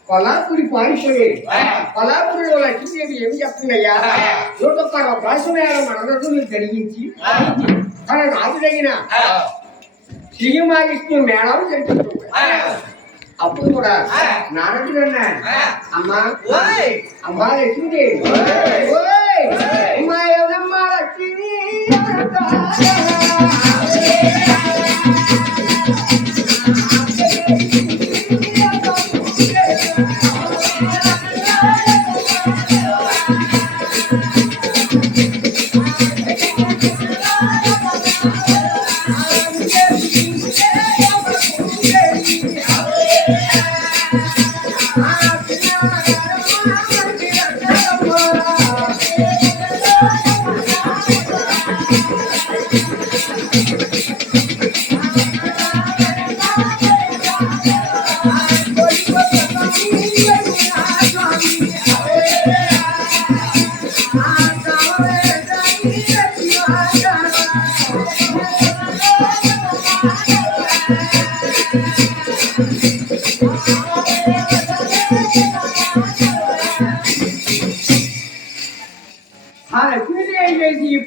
కొల్లాపురి పారిపోయేది కొల్లాపురిలో లక్ష్మీదేవి ఏమి చెప్తుందయ్యా 101 భాషమేళ మనను జరిగించి తన రాజుడైన శ్రీమాగిస్తూ మేళం జరిపింది అప్పుడు కూడా నారదుడు అన్నాడు అమ్మా లక్ష్మీదేవి అమ్మా లక్ష్మీ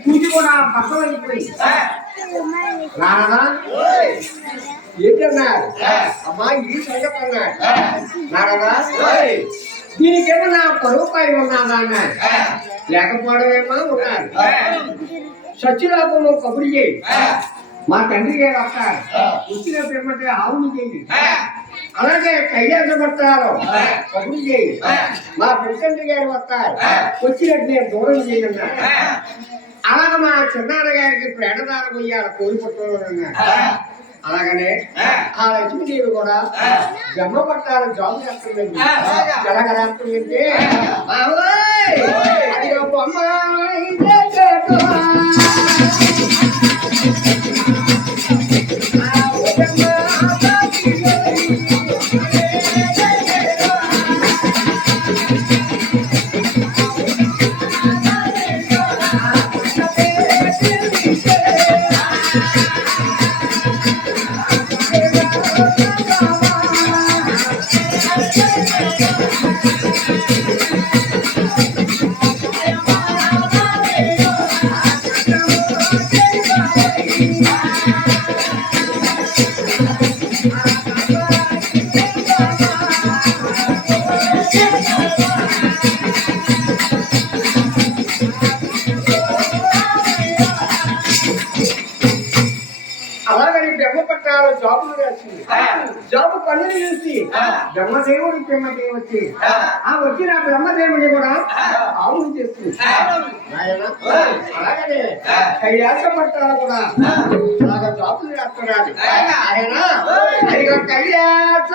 పూజ కూడా పక్కవైపోయింది నానా ఏంటన్నారు అమ్మా ఈ సంగతి అన్నాడు నానా దీనికేమన్నా పరువుపై ఉన్నానా అన్నాడు లేకపోవడమేమో ఉన్నాడు సత్యలోకంలో కబురు చేయి మా తండ్రి గారు వస్తారు వచ్చిన పిమ్మటే ఆవుని చేయి అలాగే కైలాస పట్టాలు కబురు చేయి మా పెద్దండ్రి గారు వస్తారు వచ్చినట్టు నేను దూరం చేయన్నా అలాగ మా చిన్నాన్న గారికి ప్రేణదానం పోయాలి కోరి పుట్టన్నాడు అలాగనే ఆ లక్ష్మీదేవి కూడా జన్మ పట్టాల జాబు చేస్తుందండి జలగరాస్తుందంటే అది బొమ్మ జాబు పనులు చూసి బ్రహ్మదేవుడు బ్రహ్మదేవి వచ్చి ఆ వచ్చిన బ్రహ్మదేవుని కూడా ఆవును చేస్తుంది అలాగనే కైలాస పట్టాలు కూడా అలాగా జాబులు చేస్తున్నారు ఆయన కైలాస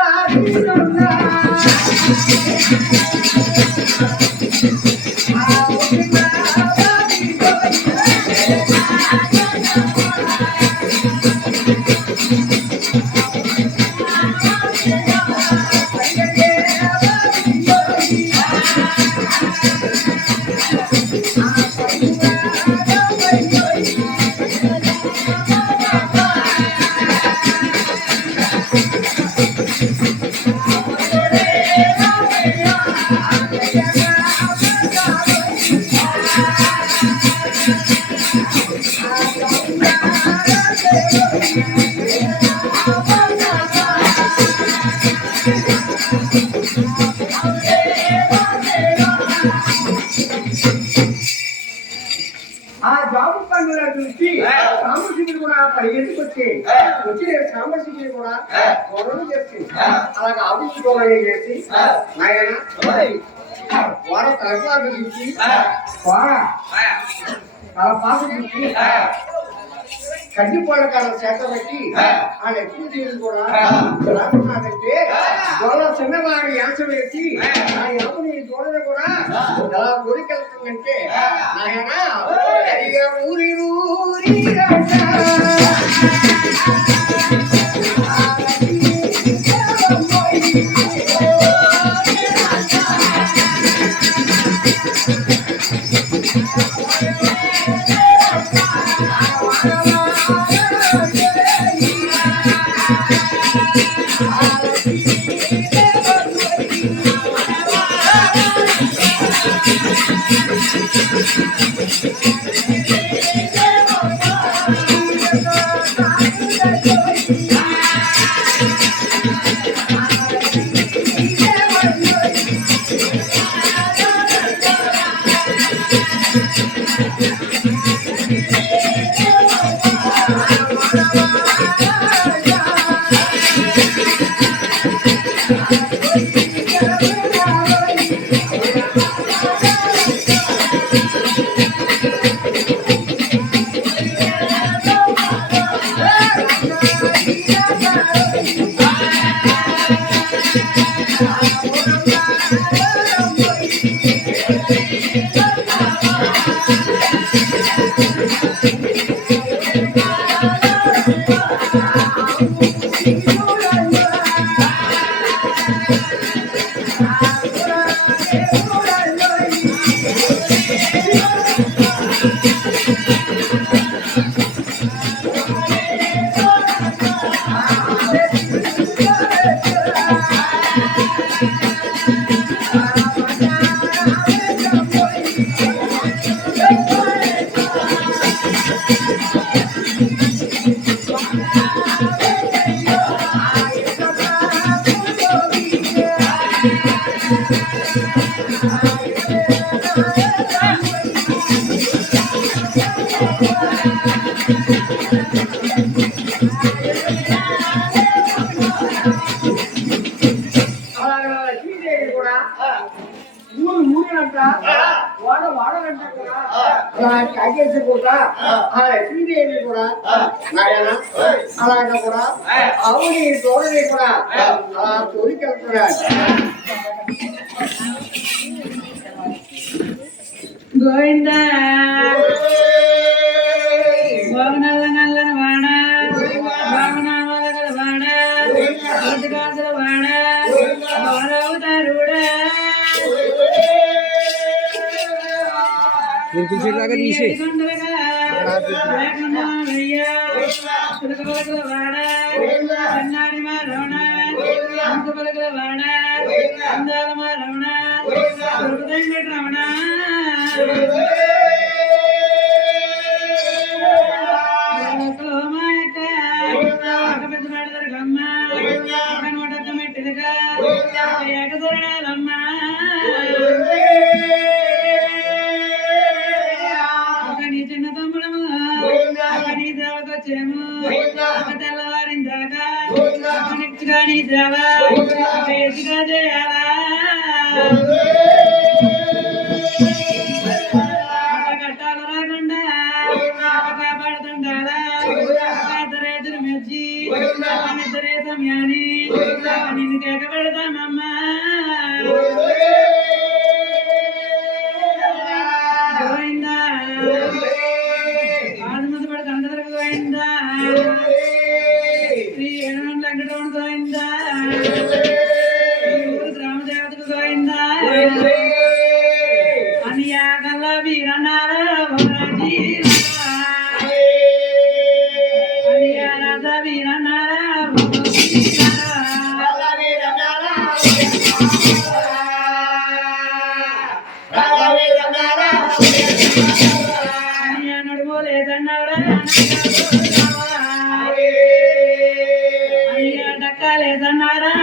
సాంబశివుడు కూడా పరిగెత్తుకు వచ్చి సాంబశివుడు కూడా గొడవలు చేస్తుంది అలాగే ఆఫీసుకోవడం చేసి ఆయన వార తలపాటు చూసి వార తలపాటు చూసి కడ్డిపోళ్ళ కాలం చేత పెట్టి ఆ లక్ష్మీదేవి కూడా రాకున్నాడంటే గొల్ల చిన్నవాడు యాస వేసి ఆ యాపని దూడను కూడా ఎలా ఊరికెళ్తుందంటే ఆయన ఊరి ఊరి లక్ష్మీదేవి కూడా ఊరు ఊరినంట వాడ వాడలంట కూడా కాకేసి కూడా ఆ లక్ష్మీదేవి కూడా నాయన అలాగా కూడా అవుని తోడని కూడా అలా తోలికెళ్తున్నాడు. గోవింద గోవనల్ల నల్లన వాడ గోవనామల వాడ గోతగాజల వాడ గౌరవతారుడ కన్నాడి మా రమణ పలకల వాడ అందాల మా రమణ రమణ చిన్న తమ్ముడము నీ దేవకొచ్చేము తెల్లవారిందాక నీ దేవ ఎత్తుగా చేయాలా కట్టాలు రాకుండా కాపాడుతుండాలా ఇద్దరేతులు మెచ్చి ఇద్దరే సమయాన్ని నిన్ను కేక పెడతామమ్మా గోవిందా ఆదిమతి పడి కనకదరకు గోవిందా శ్రీ ఏడుగంట వెంకటరమణ గోవిందా గ్రామదేవతకు గోవిందా అనియా గల్ల వీరన్నారా అనియా రాజా వీరన్నారా నడుమోలేదన్నారా అనియా డక్కాలేదన్నారా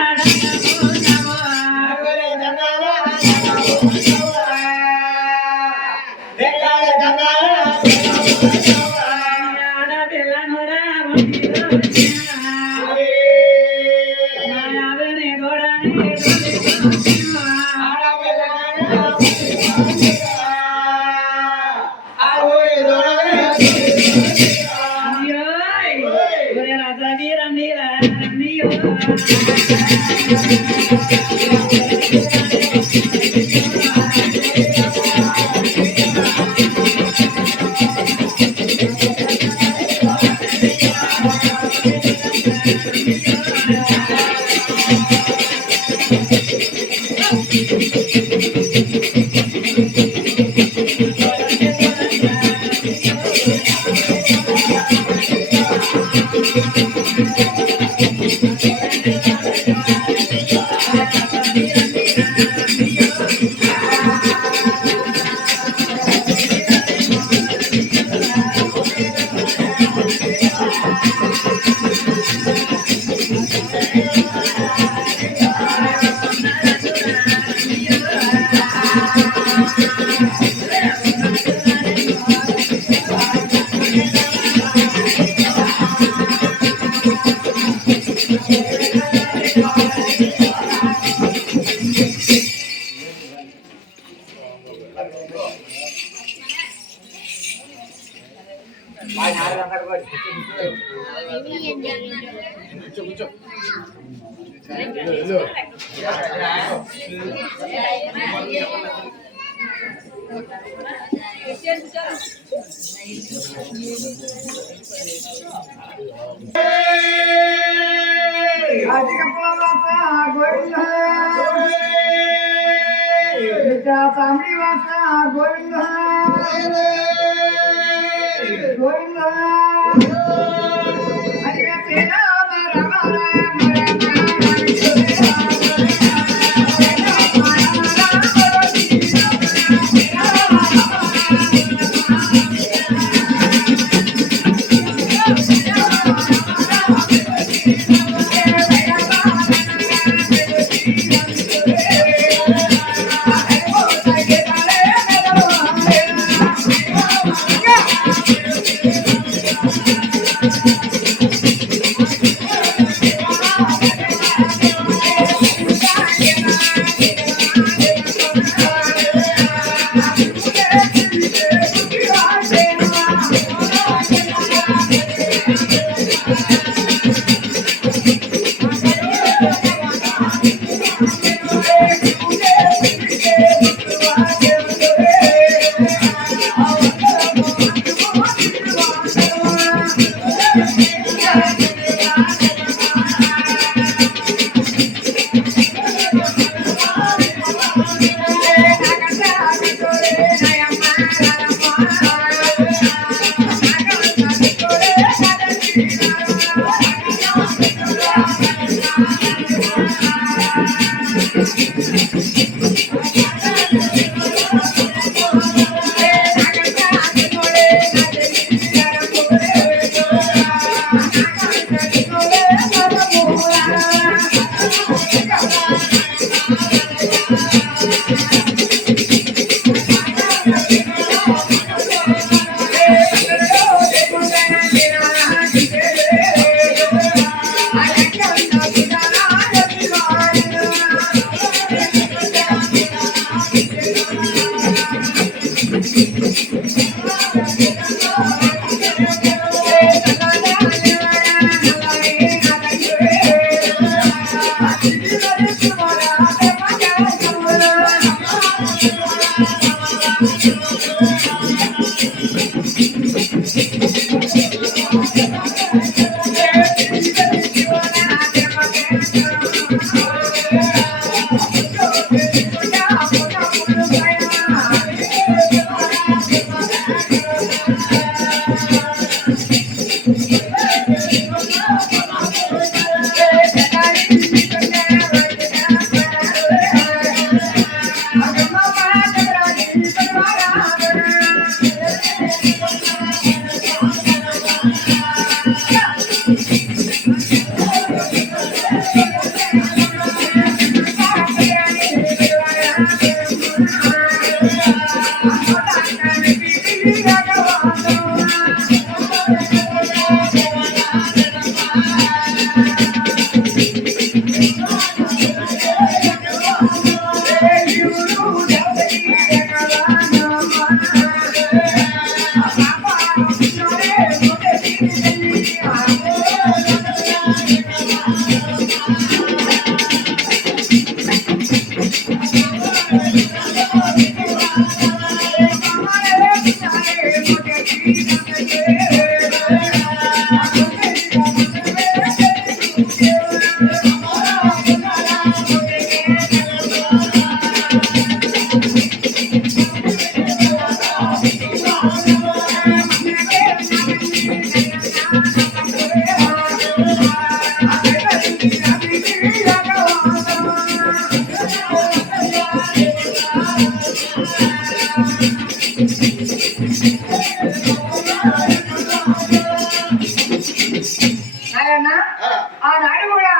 ఆనాడు కూడా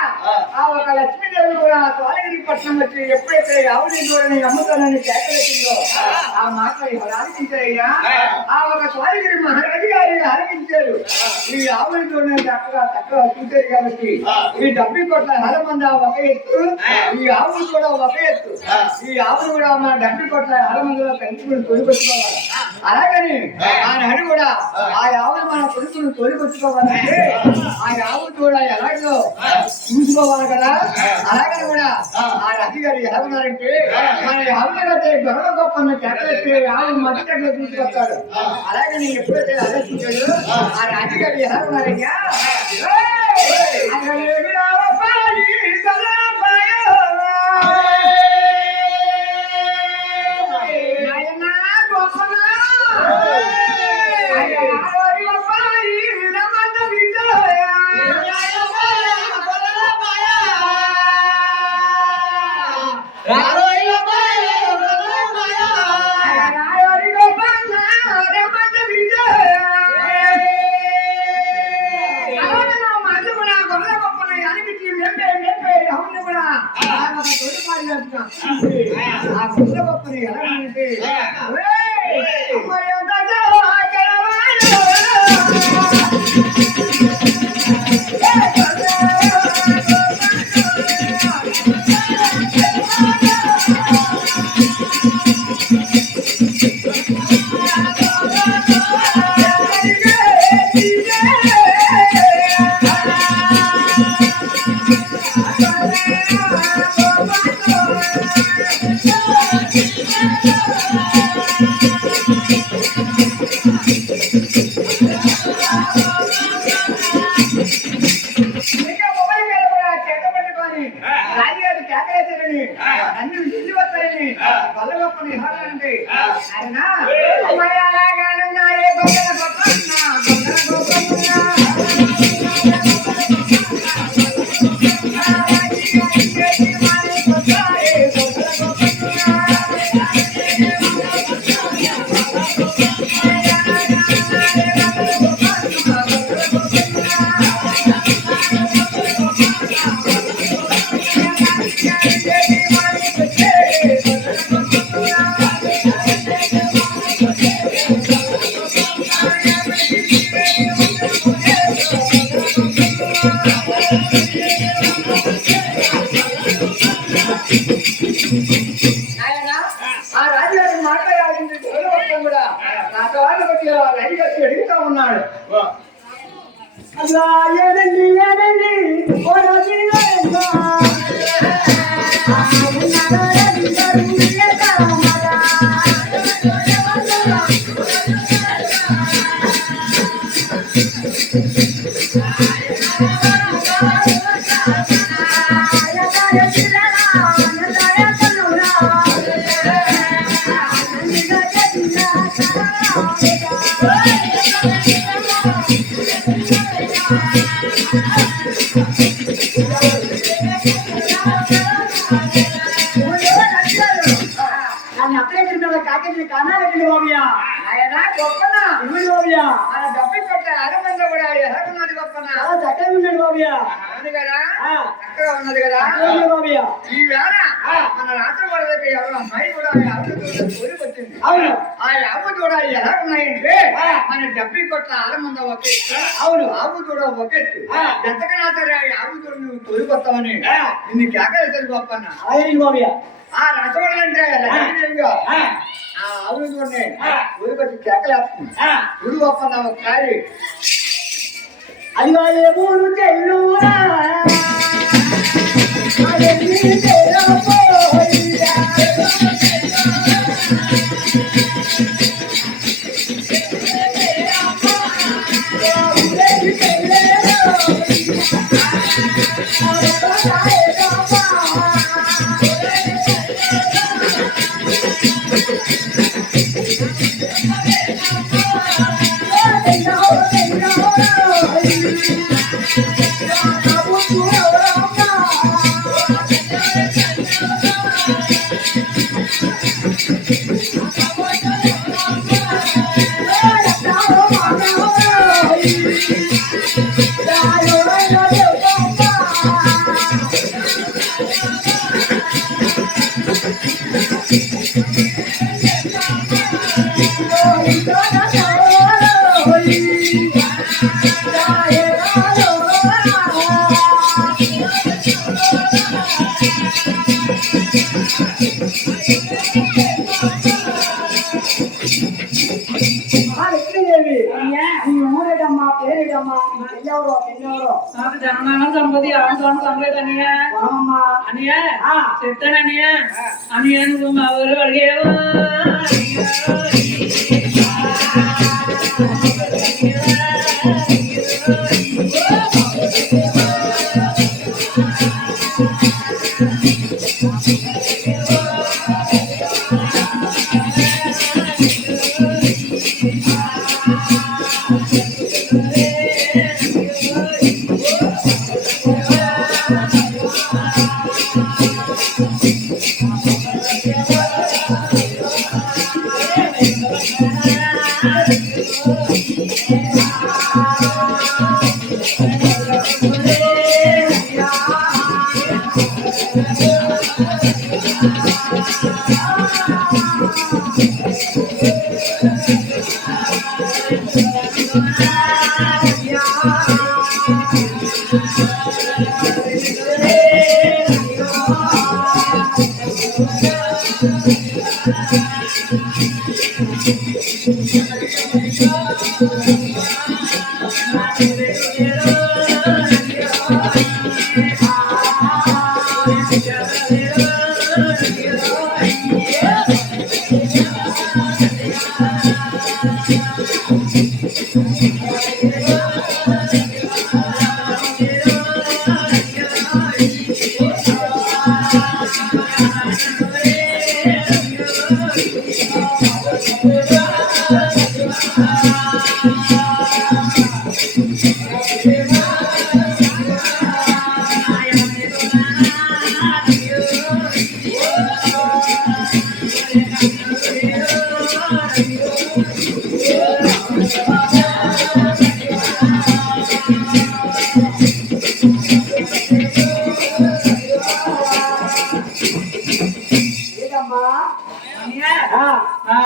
ఆ ఒక లక్ష్మీదేవి కూడా స్వాలగిరి పట్నం వచ్చి ఎప్పుడైతే ఆవుని దూరని అమ్ముతానని కేకలెట్టిందో ఆ మాటలు ఎవరు ఆలకించారయ్యా? ఆ ఒక స్వాలగిరి మహారాజు గారు ఆలకించారు. ఈ ఆవుని దూరని చక్కగా చూశారు కాబట్టి ఈ డబ్బి కొట్ల హరమంద ఒక ఎత్తు, ఈ ఆవులు కూడా ఒక ఎత్తు. ఈ ఆవులు కూడా మన డబ్బి కొట్ల హరమందలో పెంచుకుని తొలికొచ్చుకోవాలి. అలాగని ఆనాడు కూడా ఆ ఆవులు మన కొడుకును తొలికొచ్చుకోవాలంటే ఆ ఆవులు కూడా ఎలాగో చూసుకోవాలి కదా. అలాగని కూడా ఆ రవి గారు ఎలా ఉన్నారంటే మన ఆవులైతే గొడవ గొప్ప చెట్లెత్తి ఆవు మధ్య చెట్లు తీసుకొస్తాడు. అలాగని ఎప్పుడైతే ఆలోచించాడు ఆ రాజు గారు ఎలా ఉన్నారయ్యా? ఆ గుడ్ల గొప్పని ఎలా అంటే అన్ని విసిరి వస్తాయని వల్ల గొప్పని అంటే ఆయన అమ్మాయి అలాగా గొప్ప గొప్ప ఆయన ఆ రాజుగారి మాట్లాడాలని మొత్తం కూడా నాతో వాళ్ళు బట్టి రెడీ చేసి అడుగుతా ఉన్నాడు. అలా ఏదండి ఏదండి ఓ రాజుగారు కాకి కానాలండి బాబయ్యా ఆయన గొప్పన ఇవి బాబయ్యా ఆయన డబ్బి కొట్ట అరమంద కూడా ఎలాగున్నది గొప్పన చక్కగా ఉన్నాడు బాబయ్యా అవును కదా చక్కగా ఉన్నది కదా బాబయ్యా ఈ వేళ మన రాత్రి వాళ్ళ దగ్గర ఎవరు అమ్మాయి కూడా కోరి వచ్చింది అవును ఆ ఆవు కూడా ఎలా ఉన్నాయంటే మన డబ్బి కొట్ట అరమంద ఒక అవును ఆవు కూడా ఒక ఎత్తు ఎంతకన్నా సరే ఆ ఆవు కూడా నువ్వు తోలిపోతావని నిన్ను కేకలేసేది గొప్పన్న అదే బాబయ్యా ఆ రసవాళ్ళు అంటే ఆ ఆవులు చూడండి ఊరికొచ్చి కేకలేస్తుంది ఊరు గొప్పన్న ఒకసారి అది వాళ్ళ ఊరు చెల్లురా చెప్తానన్నయ్య అన్నయ్య నువ్వు మా ఊరు అడిగేవా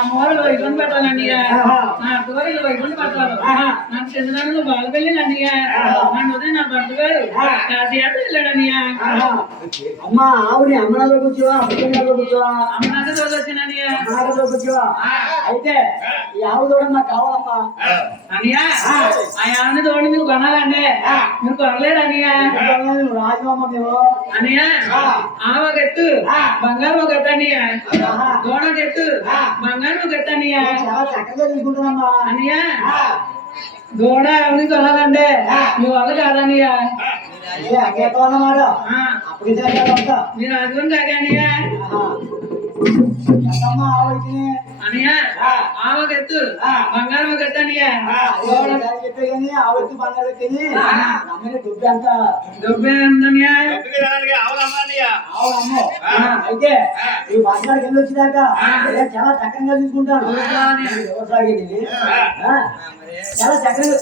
అమ్మవారు వైకుంఠ పెట్టాలన్నయ్య ఆహా. నా అత్తవారు వైకుంఠ పెట్టాలి ఆహా. నాకు చంద్రాలు బాగా వెళ్ళింది అన్నయ్య నన్ను వదిలి నా భర్త గారు కాశీయాత్ర వెళ్ళాడన్నయ్య ఆహా. అమ్మా ఆవుని అమ్మనాలో కూర్చోవా అమ్మనాలో కూర్చోవా అమ్మనాథ రోజు వచ్చినన్నయ్య అమ్మనాలో కూర్చోవా అయితే ఈ ఆవు దూడం నాకు కావాలమ్మా అన్నయ్య ఆ ఆమె తోడు మీరు కొనాలండి మీరు కొనలేరు అన్నయ్య రాజమ్మ మేము అన్నయ్య ఆవ గెత్తు బంగారు ఒక గెత్త అన్నయ్య దోడ గెత్తు బంగారు ఒక గెత్త అన్నయ్య చాలా చక్కగా తీసుకుంటున్నామ్మా అన్నయ్య దూడ ఆవిడ కొనాలండి మీ వల్ల కాదన్నయ్య అన్నమాట అప్పుడు మీరు అదిగోని కాదన్నయ్య అన్నయ్య ఆవగెత్తు బంగారం ఒక గెత్త అన్నయ్య చెప్పే కానీ ఆవెత్తు బంగారు తిని దుబ్బి అంత డబ్బే ఉందన్నయ్య అమ్మో అయితే ఈ బంగారు కింద వచ్చినాక చాలా చక్కగా తీసుకుంటాను చాలా చక్కగా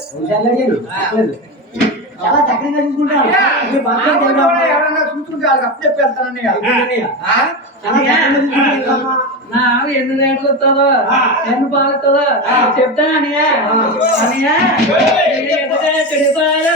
చాలా చక్కగా తీసుకుంటాను ఎవరన్నా చూసుకుంటే వాళ్ళకి అప్పు చెప్పేస్తానని నా ఆవు ఎన్ని రేట్లు వస్తుందో ఎన్ని పాలు వస్తుందో చెప్తాను అన్నయ్య అన్నయ్య చెడిపారు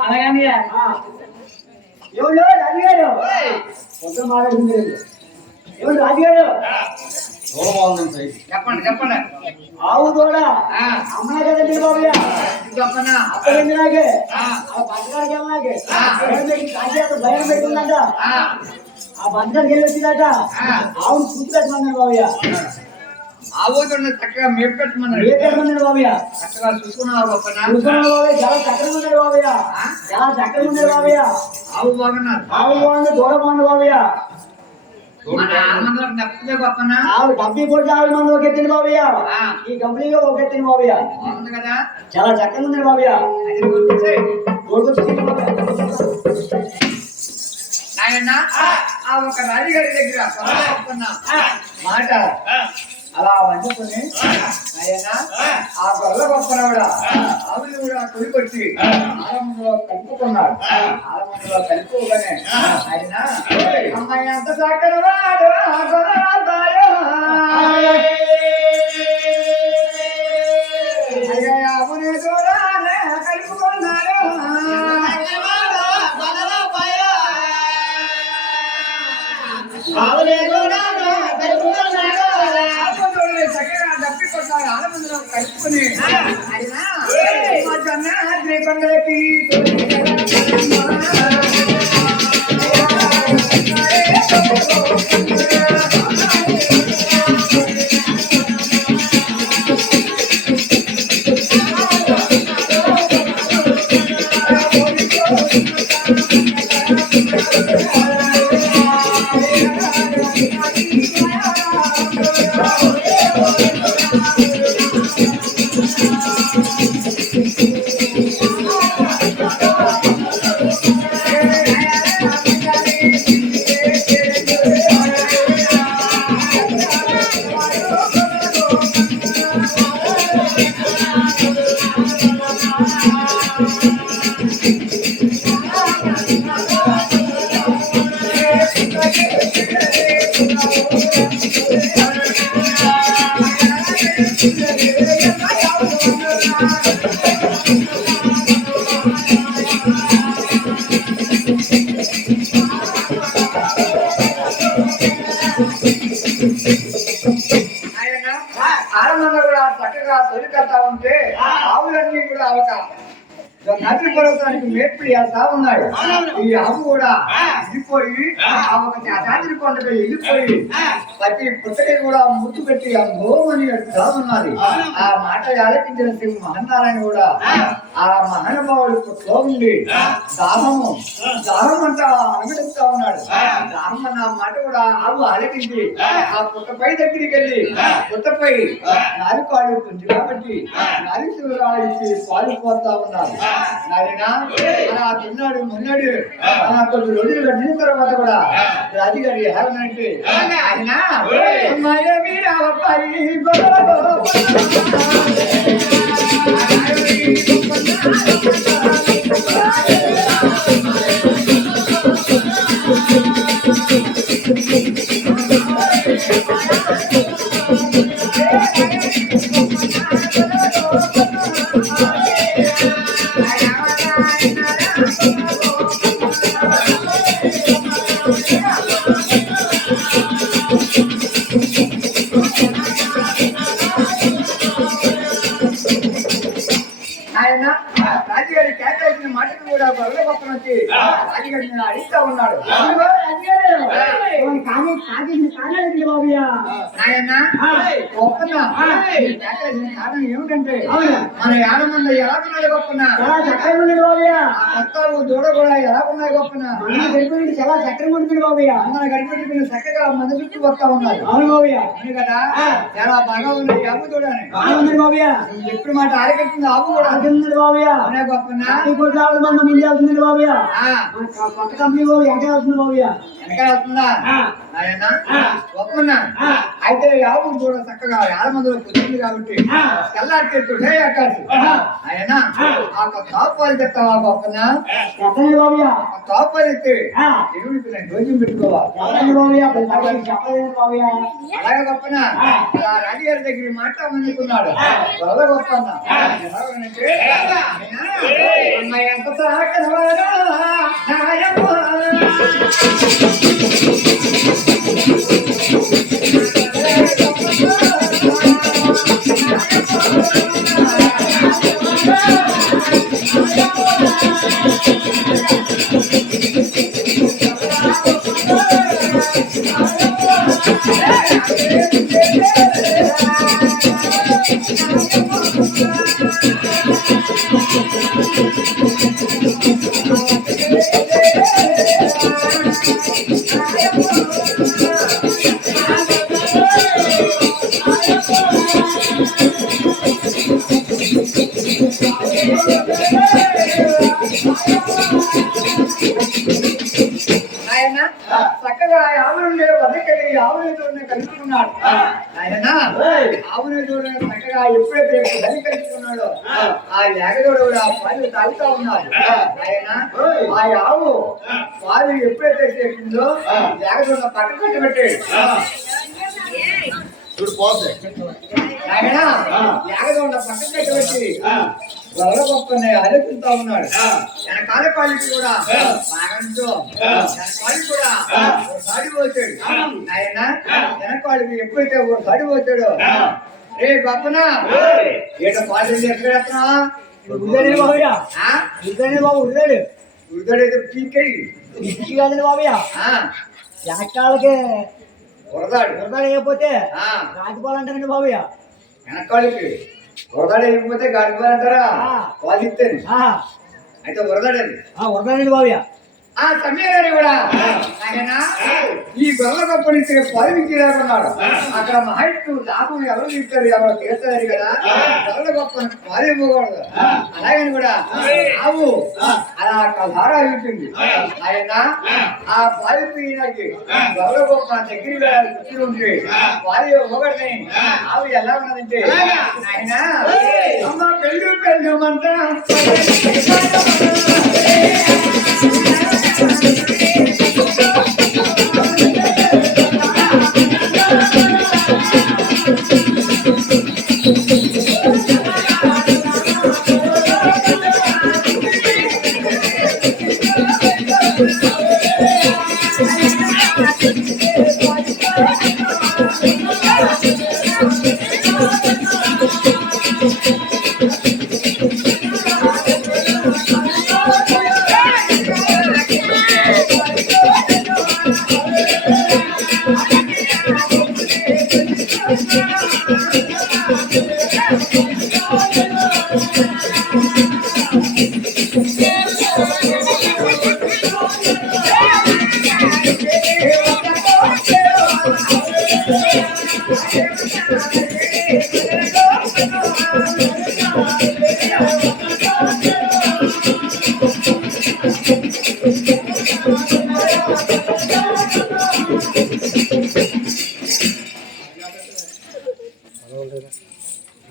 అలాగన్నయ్య ఎవరు రాజుగారు మొత్తం మాట్లాడుతుంది ఎవరు రాజుగారు చెప్పండి చెప్పండి ఆవు దూడ అమ్మా కదండి బాబయ్య చెప్పనా అక్కడండి నాకే బంగారికి వెళ్ళాకే భయం పెడుతుందంట ఆ బంగారికి వెళ్ళి వచ్చిందట ఆవును చూసి పెట్టమన్నాడు బాబయ్య ఆవుతున్న చక్కగా మేపెట్టమన్నాడు ఏ పెట్టమన్నాడు బాబయ్య చక్కగా చూసుకున్నావు గొప్పనా చూసుకున్నాడు బాబయ్య చాలా చక్కగా ఉన్నాడు బాబయ్య చాలా చక్కగా ఉన్నాడు బాబయ్య ఆవు బాగున్నారు ఆవు బాగుంది దూడ బాగుంది బాబయ్య మన ఆనందం తప్పితే గొప్పనా ఆవు డబ్బీ కొట్టి ఆవిడ మంది ఒక ఎత్తింది బాబయ్య ఈ కంపెనీలో ఒక ఎత్తింది బాబయ్య బాగుంది కదా చాలా చక్కగా ఉంది బాబయ్య అది గుర్తించే నాయన ఆ ఒక రాజుగారి దగ్గర గొప్పన్న మాట అలా వంచుకుని ఆయన ఆ గొల్ల గొప్పనవిడ ఆవిడ కూడా కొలికొచ్చి ఆలమందులో కలుపుకున్నాడు ఆలమందులో కలుపుకోగానే ఆయన అమ్మాయి అంత చక్కనవాడు అమ్ముని చూడాలే కలుపుకున్నాడు చక్కగా డబ్బి కొట్టాడు ఆలమందులో కలుపుకుని ఆయన మా జొన్న శ్రీకొండకి కూడా ఒక నది పర్వతానికి మేపుడు వెళ్తా ఉన్నాడు. ఈ ఆవు కూడా వెళ్ళిపోయి ఆ ఒక చాచాద్రి కొండపై వెళ్ళిపోయి ప్రతి పుట్టకి కూడా ముద్దు పెట్టి ఆ గోమని ఎడుతా ఉన్నది. ఆ మాట ఆలకించిన శ్రీ మహన్నారాయణ కూడా ఆ మహానుభావుడు ఉండి దాహం అంతా అనుగడిస్తా ఉన్నాడు. దాహం అన్న మాట కూడా ఆవు ఆలకించి ఆ పుట్టపై దగ్గరికి వెళ్ళి పుట్టపై నాలుకాడు ఉంది కాబట్టి నాలుగు పాలు పోతా ఉన్నారు. అలా తిన్నాడు మొన్నాడు కొద్ది రోజులు కట్టిన తర్వాత కూడా రాజుగారి ఏమనంటే ఆయన రాజుగారి కేటాయించిన మాటకు కూడా బరువు పక్కన వచ్చి రాజుగారిని అడిగితా ఉన్నాడు. కారణం ఏమిటంటే మన యానమంది ఎలా ఉన్నది గొప్పన కొత్త దూడ కూడా ఎలా ఉన్నాయి గొప్పన గడిపెట్టి చాలా చక్రం ఉంటుంది బాబయ్య. మన గడిపెట్టి చక్కగా మన చుట్టూ వస్తా ఉన్నారు. అవును బాబయ్య. అవును కదా చాలా బాగా ఉన్నాయి ఆవు దూడ బాగుంది బాబయ్య. ఎప్పుడు మాట ఆరకెట్టింది ఆవు కూడా ఉంది బాబయ్య. అవునా గొప్పన మంది ముందు వెళ్తుంది బాబయ్య. కొత్త కంపెనీ వెనక వెళ్తుంది బాబయ్య. వెనక వెళ్తుందా గొప్పన అయితే ఆవు దూడ చక్కగా యాడ మందిలో కూర్చుంది కాబట్టి తెల్లారితే ఆకాశం ఆయన ఆ తాపాలు చెప్తావా గొప్పన తాపాలు ఎత్తే దేవుడికి నేను రోజు పెట్టుకోవాలి. అలాగే గొప్పన రాజుగారి దగ్గర మాట్లాడుకున్నాడు. గొప్ప ఎంత చక్కగా ఆవునుండే వద్దకెళ్ళి ఆవునేతోనే కలుసుకున్నాడు. ఆయన ఆవునేతోనే చక్కగా ఎప్పుడైతే బలి కలుసుకున్నాడో ఆ లేగదోడు కూడా పాలు తాగుతా ఉన్నాడు. ఆయన ఆ ఆవు పాలు ఎప్పుడైతే చేసిందో లేగదోడ పక్క కట్టబెట్టాడు. ఆయన లేగదోడ పక్క కట్టబెట్టి గొప్పని ఆలోచిస్తా ఉన్నాడు. వెనకాల కాళ్ళకి కూడా బాగంతో వెనకాలి కూడా సాడి పోతాడు. ఆయన వెనకాళ్ళకి ఎప్పుడైతే సాడి పోతాడో రే గొప్పన ఏట పాటలు ఎక్కడెత్తనా బాబు ఉర్రాడు ఉర్రాడైతే పీకడి కాదండి బాబయ్య. వెనకాలకి ఉరదాడు ఉరదాడు అయిపోతే రాజుకోవాలంటారండి బాబయ్య. వెనకాళ్ళకి వరదాడు అయిపోతే గాడిపోయారంటారా వాళ్ళు ఇస్తేనే అయితే వరదాడని వరదాడండి బాబయ్య. ఆ సమయంలో కూడా ఆయన ఈ గొర్రెల గొప్ప నుంచి పదవికి రాకున్నాడు. అక్కడ మహత్తు దాపం ఎవరు తీస్తారు ఎవరు తీర్చారు కదా గొర్రెల గొప్ప పాలిపోకూడదు. అలాగని కూడా ఆవు అలా కలహారా ఉంటుంది. ఆయన ఆ పాలిపోయినకి గొర్రెల గొప్ప దగ్గర కూర్చుని ఉంటే పాలి పోగడని ఆవు ఎలా ఉన్నదంటే ఆయన అమ్మ పెళ్ళు పెళ్ళు అంతా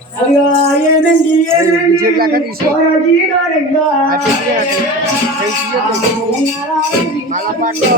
అదిగా ఏమండి ఏమండి పోరాజీ గారంగా మళ్ళా పాటలో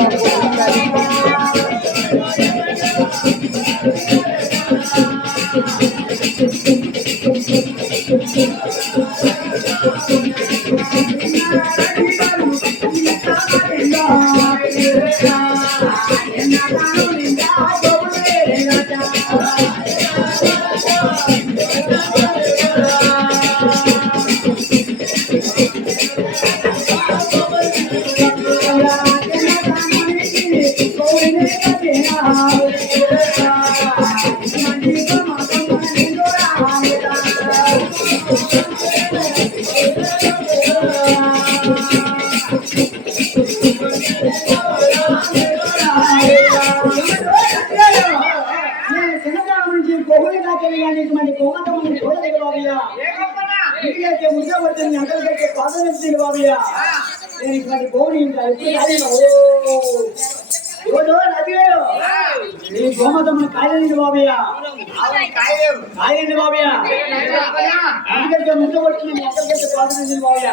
గోమతమ్మ కాయలండి బాబయ్య కాయలండి బాబయ్య ఎందుకంటే ముందు వచ్చింది ఎక్కడికైతే కాదండి బాబయ్య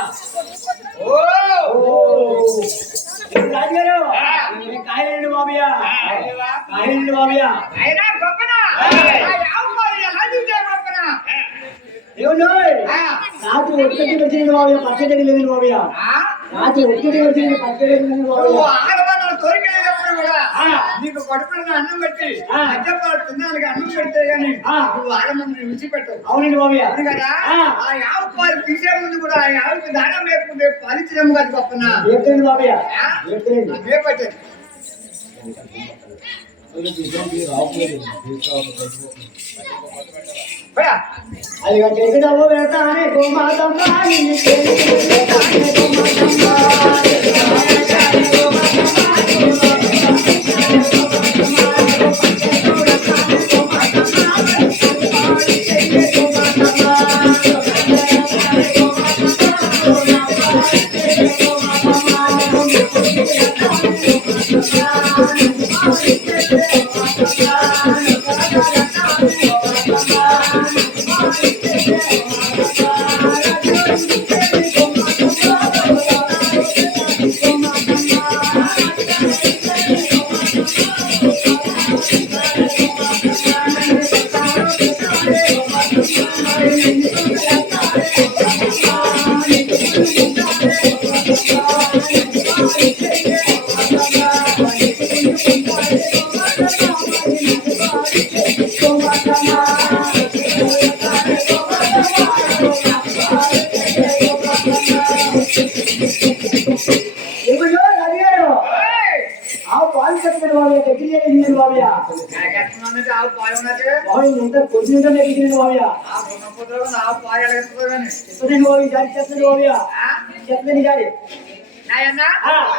రాజుగారు కాయలండి బాబయ్య కాయలండి బాబయ్య రాత్రి ఒక్కటి వచ్చింది బాబయ్య పచ్చడి లేదు బాబయ్య రాత్రి ఒక్కటి వచ్చింది పచ్చడి లేదు బాబయ్య నీకు కడుపున అన్నం పెట్టి అజ్జపాడు తిన్నానికి అన్నం పెడితే గానీ నువ్వు ఆడమంది విడిచిపెట్టవు. అవునండి బాబయ్య అవును కదా ఆ యావ పాలు తీసే ముందు కూడా ఆ యావకి దానం వేపుకుంటే పాలిచ్చినాము కదా గొప్పన చెప్తాను బాబయ్య వేపట్టే అది ఎక్కడో వెళ్తానే గోమాతమ్మ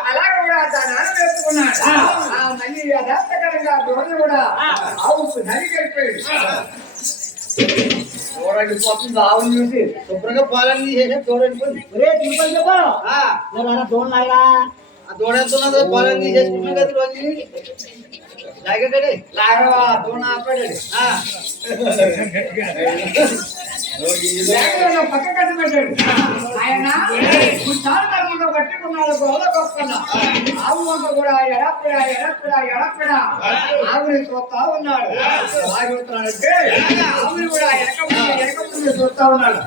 అలాగే కూడా దాని వేసుకున్నాడు మళ్ళీ యథార్థకరంగా దూరం కూడా ఆవు నది కలిపాడు చూడండి పోతుంది ఆవుని చూసి శుభ్రంగా పాలన తీసేసి చూడండి చెప్పా దూడ లాగా ఆ దూడ ఎంత ఉన్నదో పాలన తీసేసుకున్నాం కదా రోజు లాగడే లాగవా దూడ ఆపాడు పక్క కట్టి పెట్టాడు ఆయన చాలా పట్టుకున్నాడు గొప్ప ఆవు వంక కూడా ఎడప్పడా ఆవుని చూస్తా ఉన్నాడు ఆగుతున్నాడంటే ఆవుని కూడా ఎనక చూస్తా ఉన్నాడు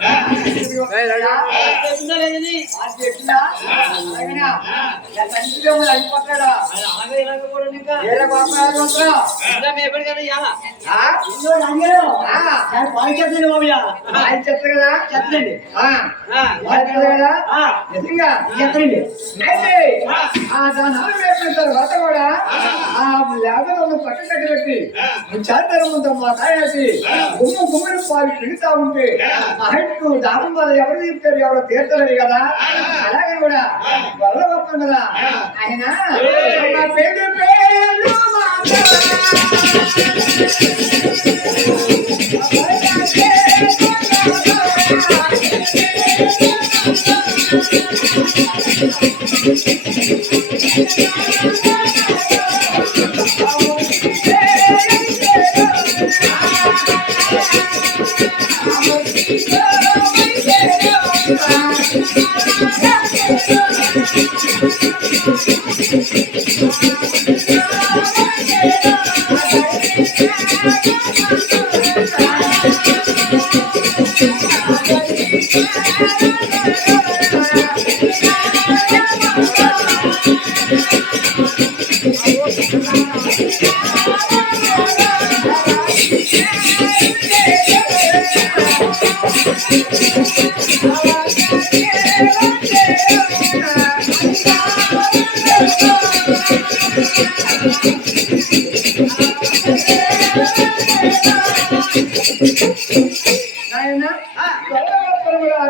అలాగేనా? నా తండ్రి దేవుడు అయిపోతాడా? అలాగే ఇలాగ కూడా ఇంకా ఏరే గోపరాజు వస్త్రం. ఎప్పటికైనా ఇవ్వాలా ఆ? ఇదిగో రంగేరు. ఆ. నేను పాలు చెప్తాను బాబయ్య. ఆయన చెప్తారు కదా? చెప్తానండి. ఆ. వాళ్ళు చెప్తారు కదా? నిజంగా? చెప్తానండి. అయితే దాని ఆమె వేసిన తర్వాత కూడా ఆ లేబర్ ఉన్న పక్కన కట్టి చారితరం మా తాయేసి గుమ్మని పాలు పిలుతా ఉంటే ఆ హైట్ దానం వల్ల ఎవరు తీర్చారు ఎవరు తీర్చలేరు కదా. అలాగే కూడా వల్ల గొప్ప కదా ఆయన నా పేరు పేరు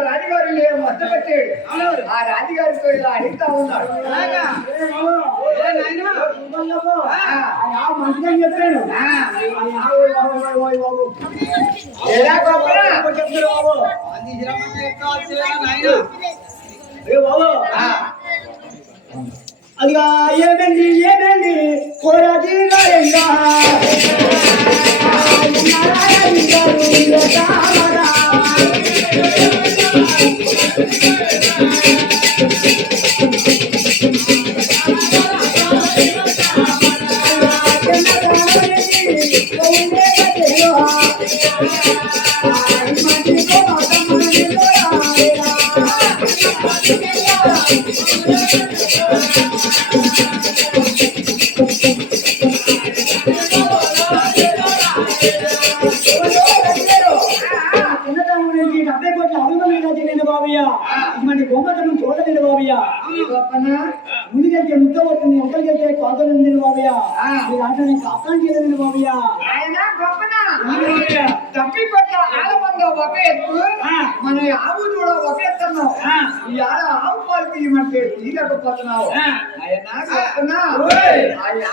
రాజుగారు మద్దపెట్టాడు. ఆ రాజుగారితో ఇలా అడుగుతా ఉన్నాడు. మంచిగా చెప్పాను. ఎలా గొప్పరా? చెప్తారు బాబు. బాబు అదిగా ఏమండి కోరాజీ గారంగా ఇటువంటి గోమతను చూడలేదు బాబయ్య. ముందుకెళ్తే ముద్ద పడుతుంది, ఎంతకెళ్తే కోతలుంది బాబయ్య. మీరు అంటే నేను అర్థం చేయలేదు బాబయ్య. తప్పిపట్ల ఆలమంగా ఒక ఎత్తు మన ఆవు కూడా ఒక ఎత్తున్నావు. ఈ ఆవు పాలు తీయమంటే తీయకపోతున్నావు.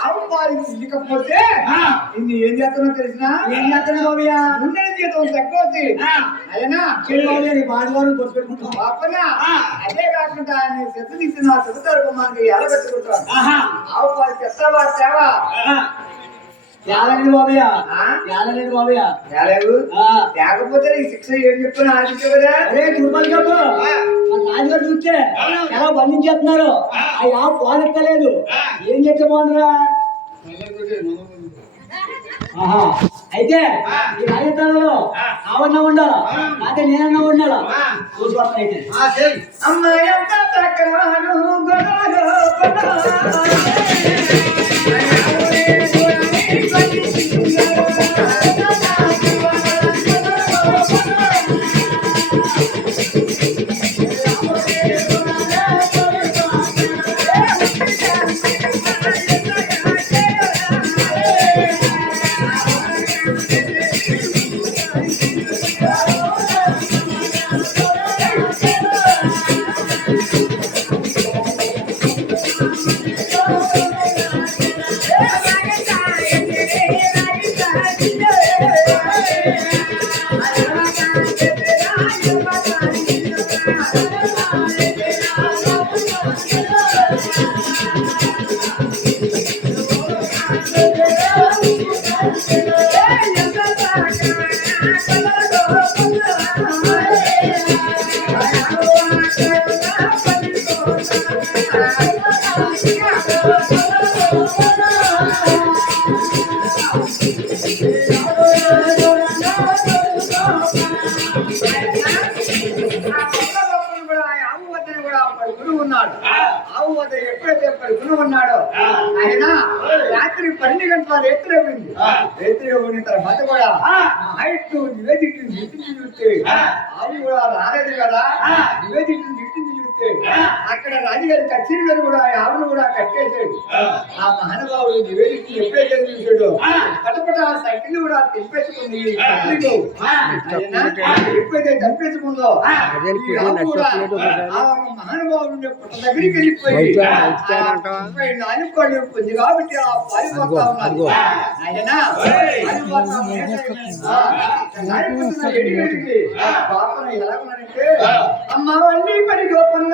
ఆవు పాలు తీయకపోతే ఇది ఏం చేస్తున్నావు తెలిసినా? ఏం చేస్తాను బాబయ్య? ముందర జీతం తక్కువ అయినా బాడవారు గుర్తుపెట్టుకుంటాం. అదే కాకుండా నేను చెత్త తీసిన చెత్త తరపు మనకి ఎలా పెట్టుకుంటాను. ఆవు పాలు తెస్తావా తేవా? తేలండి బాబయ్య, తేలండి బాబయ్య. తేలేదు తేకపోతే నీకు శిక్ష ఏం చెప్తున్నా ఆశించవదా? అరే దుర్బల్ చెప్పు. మన రాజుగారు చూస్తే ఎలా బంధించేస్తున్నారు. ఆ పాలు ఎక్కలేదు. ఏం చెప్తే బాగుందిరా? అయితే ఈ రాజస్థానంలో ఆవన్నా ఉండాలా, నాకే నేనన్నా ఉండాలా? చూసుకోవాలి అయితే. అమ్మాయి పడుకుని ఉన్నాడు. ఆవు వద్ద ఎప్పుడైతే పడుకుని ఉన్నాడో ఆయన రాత్రి 12 గంటల రేత్రి అయింది. రేత్రి అయిన తర్వాత కూడా హైట్ నివేదిక నిట్టించి చూస్తే ఆవు కూడా రాలేదు కదా. నివేదిక నిట్టించి చూస్తే అక్కడ రాజుగారి కచేరీలను కూడా ఆవును కూడా కట్టేశాడు. ఆ మహానుభావుడు నివేదిక ఎప్పుడైతే చూసాడో పటపట సైకిల్ కూడా తెంపేసుకుంది. ఎప్పుడైతే తెంపేసుకుందో మహానుభావుడు దగ్గరికి వెళ్ళిపోయి నాలుగు ఉంది కాబట్టి ఆ పారిపోతా ఉన్నారు. ఎలా ఉన్నారంటే అమ్మ వల్లి పని గోపన్న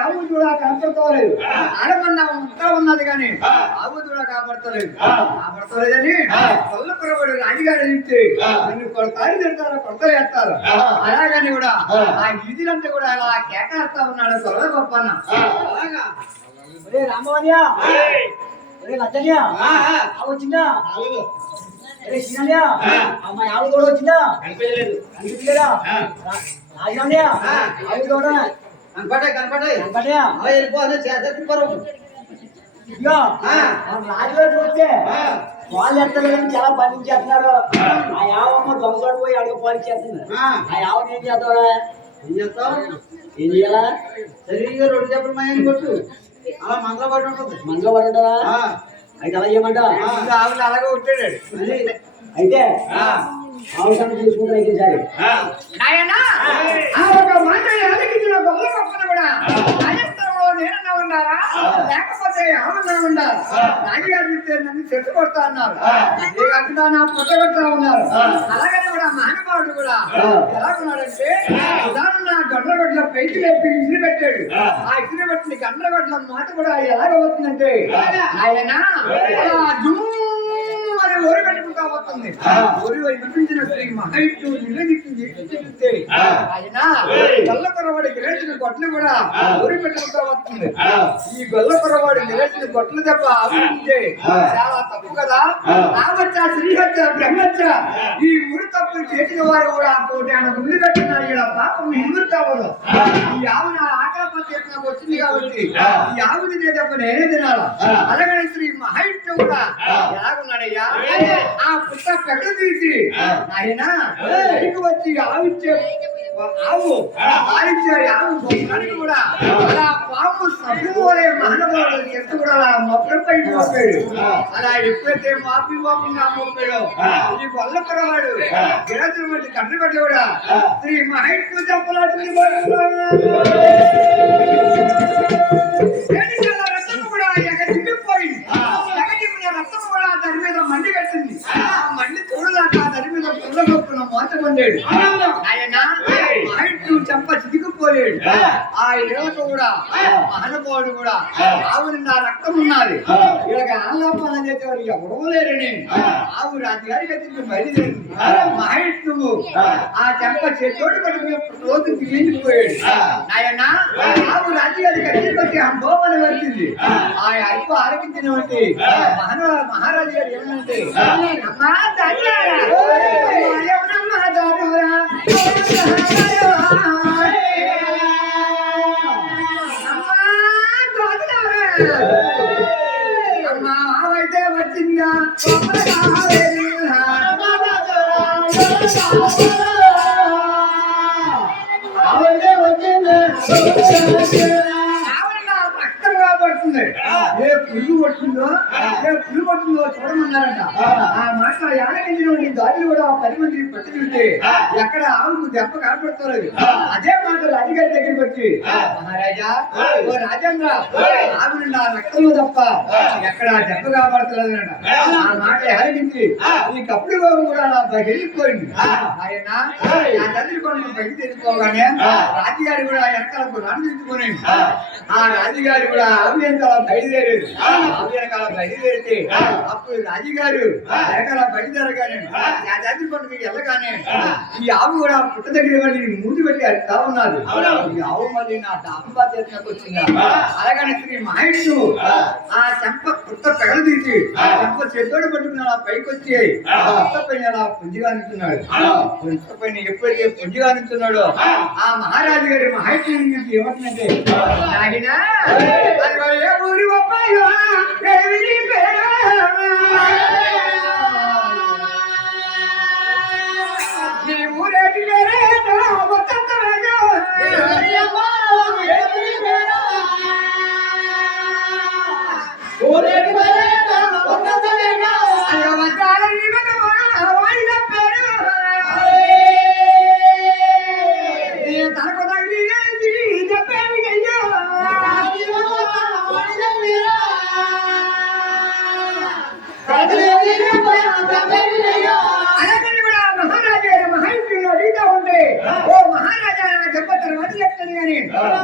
ఆవు కూడా కనపడతలేదు. ఆడమన్నా ఉంటా ఉన్నది కానీ ఆవు కూడా కాపాడతలేదని కొల్లపురవాడు రాజుగారు ఇస్తే నిన్ను కొడతారు తిడతారు కొడతలు వేస్తారు. అలాగని కూడా ఆ ఈదిలంతా కూడా అలా కేకాడుతా ఉన్నాడు కొల్ల గొప్పన్న. అలాగా రామవన్యా లచ్చన్యా వచ్చిందా? అమ్మాయి ఆవు కూడా వచ్చిందా? కనిపించలేదా? రాజా ఆవు కూడా రాజుగారు చూస్తే వాళ్ళు ఎత్తలేదని చాలా పండించేస్తున్నారు. ఆ యావమ్మ దొంగతోడు పోయి అడుగు పాలిచ్చేస్తుంది. ఆ యావని ఏం చేస్తావా? ఏం చేయాలా? సరిగ్గా 2 చెప్పలు మాయని కొట్టు అలా మంగళ పడి ఉంటుంది. మంగళ పడి ఉంటుందా? అయితే అలా చేయమంటా? ఆవులు అలాగే ఉంటాడు. అయితే ఆవు సంగతి చూసుకుంటారు. అయితే సరే నేనన్నా ఉండాలా లేకపోతే ఏమన్నా ఉండాలా? రాజుగారు చూస్తే నన్ను చెట్టు కొడతా అన్నారు. అదే కాకుండా నా పుట్ట కొడతా ఉన్నారు. అలాగని కూడా మహానుభావుడు కూడా ఎలాగున్నాడంటే ఉదాహరణ గండ్రగొడ్ల పైకి లేపి ఇసిరి పెట్టాడు. ఆ ఇసిరి పెట్టిన గండ్రగొడ్ల మాట కూడా ఎలాగ అవుతుందంటే ఆయన మరి ఓరి పెట్టుకుంటా వస్తుంది. ఓరి వినిపించిన శ్రీ మహైట్టు నివేదిస్తే ఆయన గొల్లకొరవాడి గిరేసిన గొడ్లు కూడా ఓరి పెట్టుకుంటా వస్తుంది. ఈ గొల్లకొరవాడి గిరేసిన గొడ్లు దెబ్బ ఆవించే చాలా తప్పు కదా. ఆవచ్చ శ్రీహత్య బ్రహ్మత్య ఈ ముడి తప్పులు చేసిన వారు కూడా కోటి ఆయన ముందు కట్టినారు. ఇక్కడ పాపం హిందూ అవ్వదు. ఈ ఆవున ఆకలపతి నాకు వచ్చింది కాబట్టి ఈ ఆవుని దెబ్బ నేనే తినాలా. అలాగని శ్రీ మహైట్టు కూడా ఎలాగున్నాడయ్యా? ఆ పుట్ట పెగలు తీసి ఆయన వచ్చి ఆవిచ్చే ఆవు ఆవిచ్చే ఆవు కూడా అలా పాము సభ్యులే మహానుభావులు ఎంత కూడా అలా మొక్కలపై మోపాడు. అలా ఎప్పుడైతే మాపిగా మోపాడో ఈ వల్లపరవాడు గిరాజుల మధ్య కన్ను పట్ల కూడా శ్రీ మహేష్ చెప్పలాంటి రక్తం కూడా ఎగజిపోయింది. రక్తం కూడా దాని మీద మండి కట్టింది. ఆ మండి చూడదాకా దాని మీద పుల్లగొప్పున మోత పొందాడు. ఆయన మహేష్ చెంప చితికిపోయాడు. ఆ ఇళ్ళకు కూడా మహానుభావుడు కూడా ఆవు నిండా రక్తం ఉన్నది. ఇలాగ ఆంగ్లపాలన చేసేవారు ఎవరూ లేరని ఆవు రాజుగారికి వచ్చి బయలుదేరింది. మహేష్ నువ్వు ఆ చెంప చేతోటి పట్టుకుని రోజు తీయించిపోయాడు. ఆయన ఆవు రాజుగారికి వచ్చి అంబోమని వచ్చింది. ఆ అల్ప ఆరోపించినటువంటి మహారాజు గారు ఏమంటే అమ్మా అమ్మా ఆవైతే వచ్చిందా ఆవైతే వచ్చిందా పడుతుంది. ఏ పురుగు పడుతుందో చూడమన్నారట. ఆ మాట యానకించిన దారిలో కూడా 10 మంది పట్టి చూస్తే ఎక్కడ ఆవుకు దెబ్బ కనపడుతున్నది. అదే మాట రాజుగారి దగ్గరికి వచ్చి మహారాజా ఓ రాజేంద్ర ఆవు నిండా రక్తంలో తప్ప ఎక్కడ దెబ్బ కాపాడుతున్నదట. ఆ మాట హరించి ఈ కప్పుడు బాబు కూడా అలా వెళ్ళిపోయింది. ఆయన ఆ తండ్రి కొన్ని బయట తెచ్చుకోగానే రాజుగారి కూడా ఎక్కలకు రాను తెచ్చుకొని ఆ రాజుగారి కూడా ఆవు ఎంత అలా బయలుదేరేది వెనకాల బయలుదేరితే అప్పుడు రాజుగారు వెనకాల బయలుదేరగానే యాదాద్రి కొండకి వెళ్ళగానే ఈ ఆవు కూడా పుట్ట దగ్గర మళ్ళీ మూతి పెట్టి అడుగుతా ఉన్నది. ఈ ఆవు మళ్ళీ నా దాంపత్యకు వచ్చిందా అలాగని శ్రీ మహేష్ ఆ చెంప పుట్ట పెగలు తీసి చెంప చెద్దోడు పట్టుకుని అలా పైకి వచ్చి పుట్ట పైన అలా పుంజిగా నించున్నాడు. పుట్ట పైన ఎప్పుడైతే పుంజిగా నించున్నాడో ఆ మహారాజు గారి మహేష్ ఏమంటుందంటే నాయనా ఏ ఊరి అబ్బాయో దేవిని పేరు నీ ఊరేటి పేరేటో ఒక్కొక్కరేటో ఊరేటి పేరేటో ఒక్కొక్కరేటో అయ్యో వంచాల ఇవనమా వాయిల పేరు నీ తనకు తగిలి చెప్పేవి అయ్యో అలాగని కూడా మహారాజా మహేశ్వరుడు అడుగుతా ఉంటే ఓ మహారాజా దెబ్బ తర్వాత చెప్తాను కానీ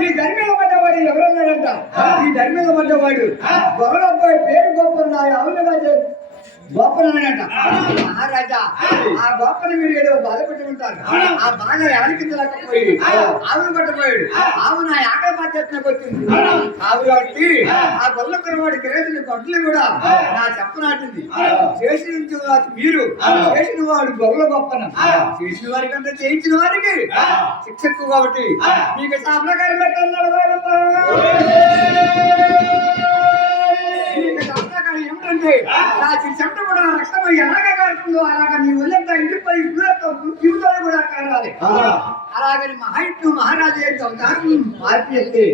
ఈ ధర్మీల పడ్డవాడు ఎవరన్నాడంట ఈ ధర్మీల పడ్డవాడు గొర్రెలబ్బాయి పేరు గొప్ప అవునుగా గోపనట మహారాజా ఆ గోపన మీరు ఏదో బాధపడి ఉంటారు ఆ బాధ యానికించలేకపోయి ఆవును పట్టబోయాడు ఆవు నా ఆకలి బాధ్యతకు వచ్చింది ఆవు కాబట్టి ఆ గొల్ల కురవాడి కిరేతులు కొట్టలు కూడా నా చెప్పనాటింది చేసిన మీరు చేసిన వాడు గొర్రెల గొప్పన చేసిన వారి కంటే చేయించిన వారికి శిక్ష ఎక్కువ కాబట్టి మీకు సాప్రకారం పెట్టన్నాడు ఏమిటంటే నా చెమట కూడా రక్తం ఎలాగ కారుతుందో అలాగా నీ ఒళ్ళంతా ఇంటిపై జీవితాలు కూడా కారాలి అలాగని మహైట్టు మహారాజు మార్పిస్తే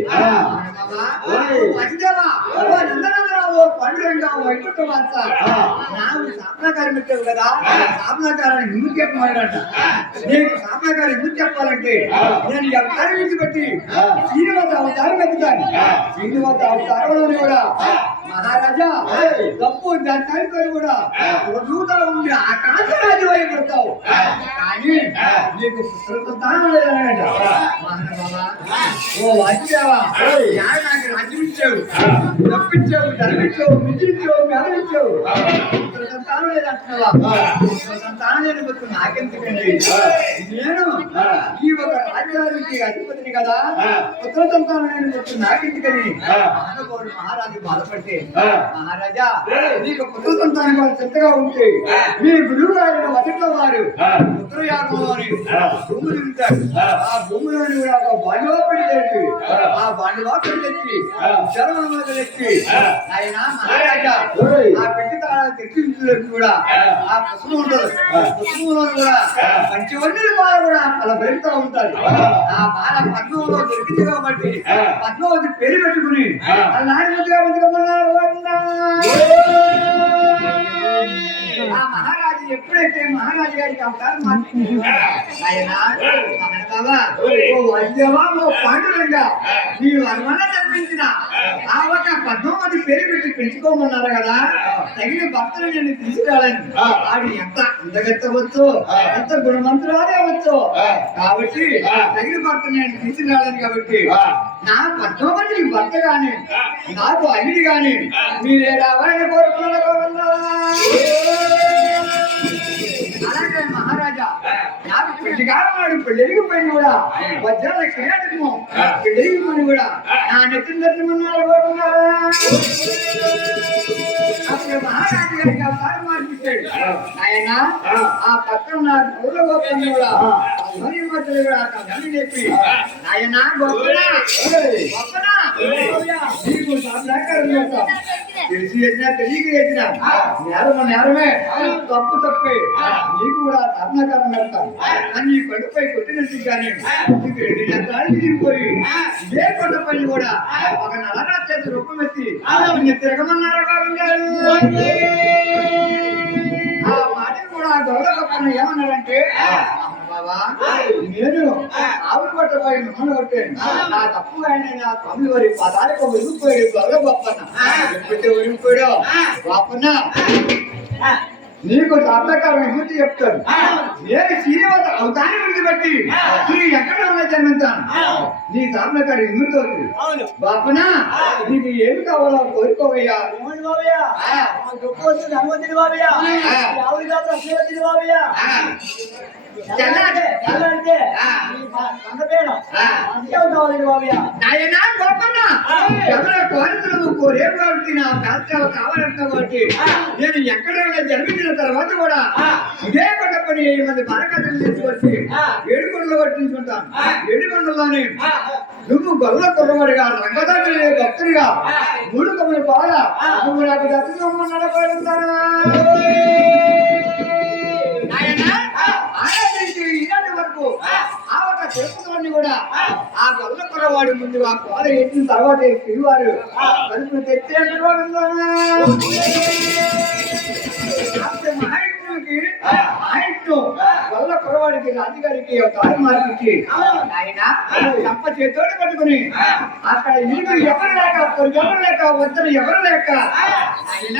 పండుగ వైకుంఠ వార్త నాకు సాపనాకారం పెట్టావు కదా సాపనాకారాన్ని ఎందుకు చెప్పమాడంట నీకు సాపనాకారం ఎందుకు చెప్పాలంటే నేను అవతారం విడిచిపెట్టి శ్రీనివాస అవతారం ఎత్తుతాను శ్రీనివాస అవతారంలో కూడా మహారాజా తప్పు దాని కూడా రుజువుగా ఉండి ఆ కాంతరాజు వైపు పడతావు కానీ నీకు పుత్రసంతానం లేదన్నాడ ఓ వాసుదేవా నాకు రాజ్యం ఇచ్చావు తప్పించావు ధర్మించావు మించావు మెదలించావు పుత్రసంతానం లేదంటున్నావా పుత్రసంతానం లేని బతుకు నాకెందుకండి నేను ఈ ఒక రాజ్యానికి అధిపతిని కదా పుత్రసంతానం లేని బతుకు నాకెందుకని మహానుభావుడు మహారాజు బాధపడితే మహారాజా నీకు పుత్ర సంతానం వారు చెత్తగా ఉంటే మీ గురువు గారిన మొదట్లో వారు పుత్రయాగంలోని భూములు ఉంటారు ఆ భూములను కూడా ఒక బాండువాపడి తెచ్చి ఆ బాండువాపడి తెచ్చి శరణ తెచ్చి ఆయన మహారాజా ఆ పెట్టి తాళాలు తెచ్చించులకు కూడా ఆ పశువు ఉండదు పశువులో కూడా పంచవర్ణుల బాల కూడా అలా పెరుగుతూ ఉంటారు ఆ బాల పద్మంలో దొరికింది కాబట్టి పద్మావతి పేరు పెట్టుకుని నాయనగా ఆ మహారాజు ఎప్పుడైతే మహారాజు గారికి అవతారం మార్చింది ఆయన బాబా ఓ వైద్యమా ఓ పాండురంగా మీరు అనుమానం తప్పించిన ఆ ఒక పద్మావతి పేరు పెట్టి పెంచుకోమన్నారు కదా తగిన భక్తులు నేను తీసుకురాలని ఆడు ఎంత అందగెత్తవచ్చు ఎంత గుణమంతురాలే అవచ్చు కాబట్టి తగిన భక్తులు నేను తీసుకురాలని కాబట్టి నా పద్మావతి భర్త గాని నాకు అల్లుడి గాని మీరే రావాలని కోరుకున్నారు అలాగే మహారాజా నాకు పెళ్లిగాడు పెళ్ళిగిపోయిన కూడా వజ్రాల క్రీడము పెళ్ళిగిపోయిన కూడా నా నెత్తిన దర్శనమన్నారు కోరుకున్నారా అప్పుడు మహారాజు గారికి అవతారం మార్పిస్తాడు ఆయన ఆ పక్కన నా పూల గోపాన్ని కూడా మధ్యలో కూడా నన్ను చెప్పి ఆయన గొప్పనా గొప్పనా నీకు సాధారణ తెలిసి చేసినా తెలియక చేసినా నేరమే తప్పు తప్పే నీకు కూడా సాధనకారం పెడతాను అని నీ కొండపై కొట్టినట్టు కానీ నీకు 2 జంటలు తిరిగిపోయి ఇదే కొండపై కూడా ఒక నల్లగా చేసి రూపం ఎత్తి తిరగమన్నారు ఆ మాటలు కూడా గౌరవ ఏమన్నాడంటే బాబా నేను ఆవులు పట్టబోయి మిమ్మల్ని కొట్టాను నా తప్పు ఆయన నా తమ్ముడు వారి పదాలకు విరిగిపోయాడు గొర్రె గొప్పన్న ఎప్పుడైతే విరిగిపోయాడో గొప్పన్న నీకు సార్థకారం ఎందుకు చెప్తాను నేను శ్రీనివాస అవతారం విడిచిపెట్టి శ్రీ ఎక్కడ జన్మించాను నీ సార్థకారం ఎందుకు అవును బాపనా నీకు ఏమి కావాలో కోరుకోవయ్యా ఏమండి బాబయ్య గొప్ప వస్తుంది హనుమంతుడి బాబయ్య ఆవిడ కాదు అసలు వచ్చింది బాబయ్య తెల్లారితే కావాలి బాబయ్య నాయనా గోపన్న ఎవరో కోరికలు నువ్వు కోరేవు కాబట్టి నా ప్రాంతాలు కావాలంటావు కాబట్టి నేను ఎక్కడైనా జన్మించిన తర్వాత కూడా ఇదే కొండ పని 7 మంది బాలకథలు తీసుకొచ్చి ఏడుకొండలు పట్టించుకుంటాను ఏడుకొండలోనే నువ్వు గొల్ల కుర్రవాడిగా రంగదాటులే భక్తుడిగా 3 కొమ్మల పాల నువ్వు నాకు దర్శనం నడపడుతానా ఇలాంటి వరకు ఆ ఒక తెలుపుతోని కూడా ఆ గొల్ల కుర్రవాడి ముందు ఆ కోల ఎట్టిన తర్వాత తిరిగారు కలుపును తెచ్చే గొల్ల కుర్రవాడికి రాజుగారికి కాలు మార్పించి ఆయన చంప చేతోడు పట్టుకుని అక్కడ ఇల్లు ఎవరు లేక వద్దరు ఎవరు లేక ఆయన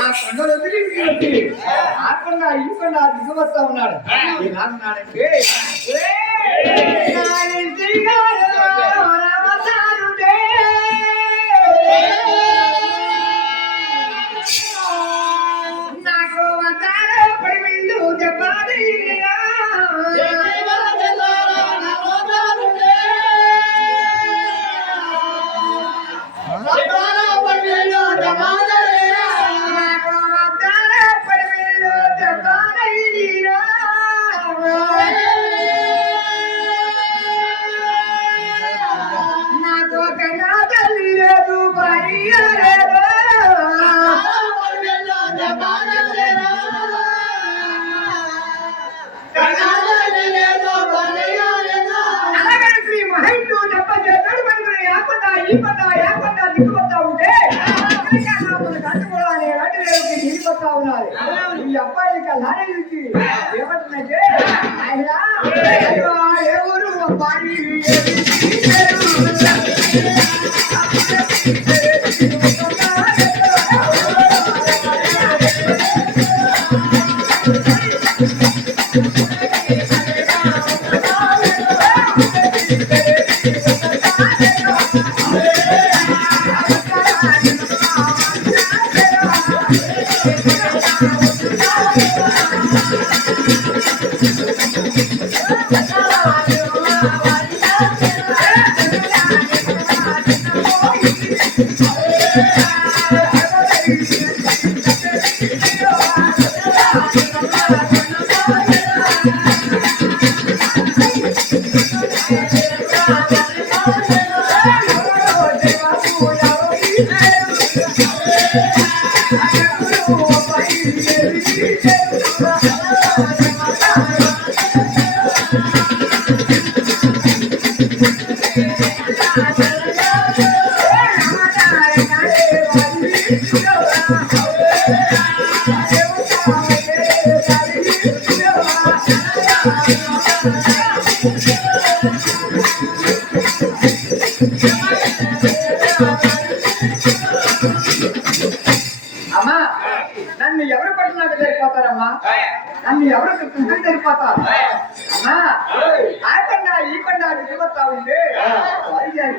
ఆ కొండలు తిరిగి వచ్చి ఆ కొండ ఈ కొండ దిగు వస్తా ఉన్నాడు ఏమన్నాడంటే నాకు వద్దాలో పడి వెళ్ళు చెప్పాలి నాకు కన్నా తల్లి లేదు భార్య లేదు అలాగే శ్రీ మహేష్ చెప్ప చేస్తాడు మనకు యాపండా ఈ పంట దిక్కుపోతా ఉంటే కట్టుకోవాలి రాటి దిగిపోతా ఉన్నారు ఈ అబ్బాయికి అలానే చూసి ఏమంటుందంటే ఆయన ఏ ఊరు అబ్బాయి అమ్మా నన్ను ఎవరు పట్టినాక జరిగిపోతారమ్మా నన్ను ఎవరు జరిగిపోతారు అమ్మా ఆ కొండ ఈ కొండ దిగుబడతా ఉంటే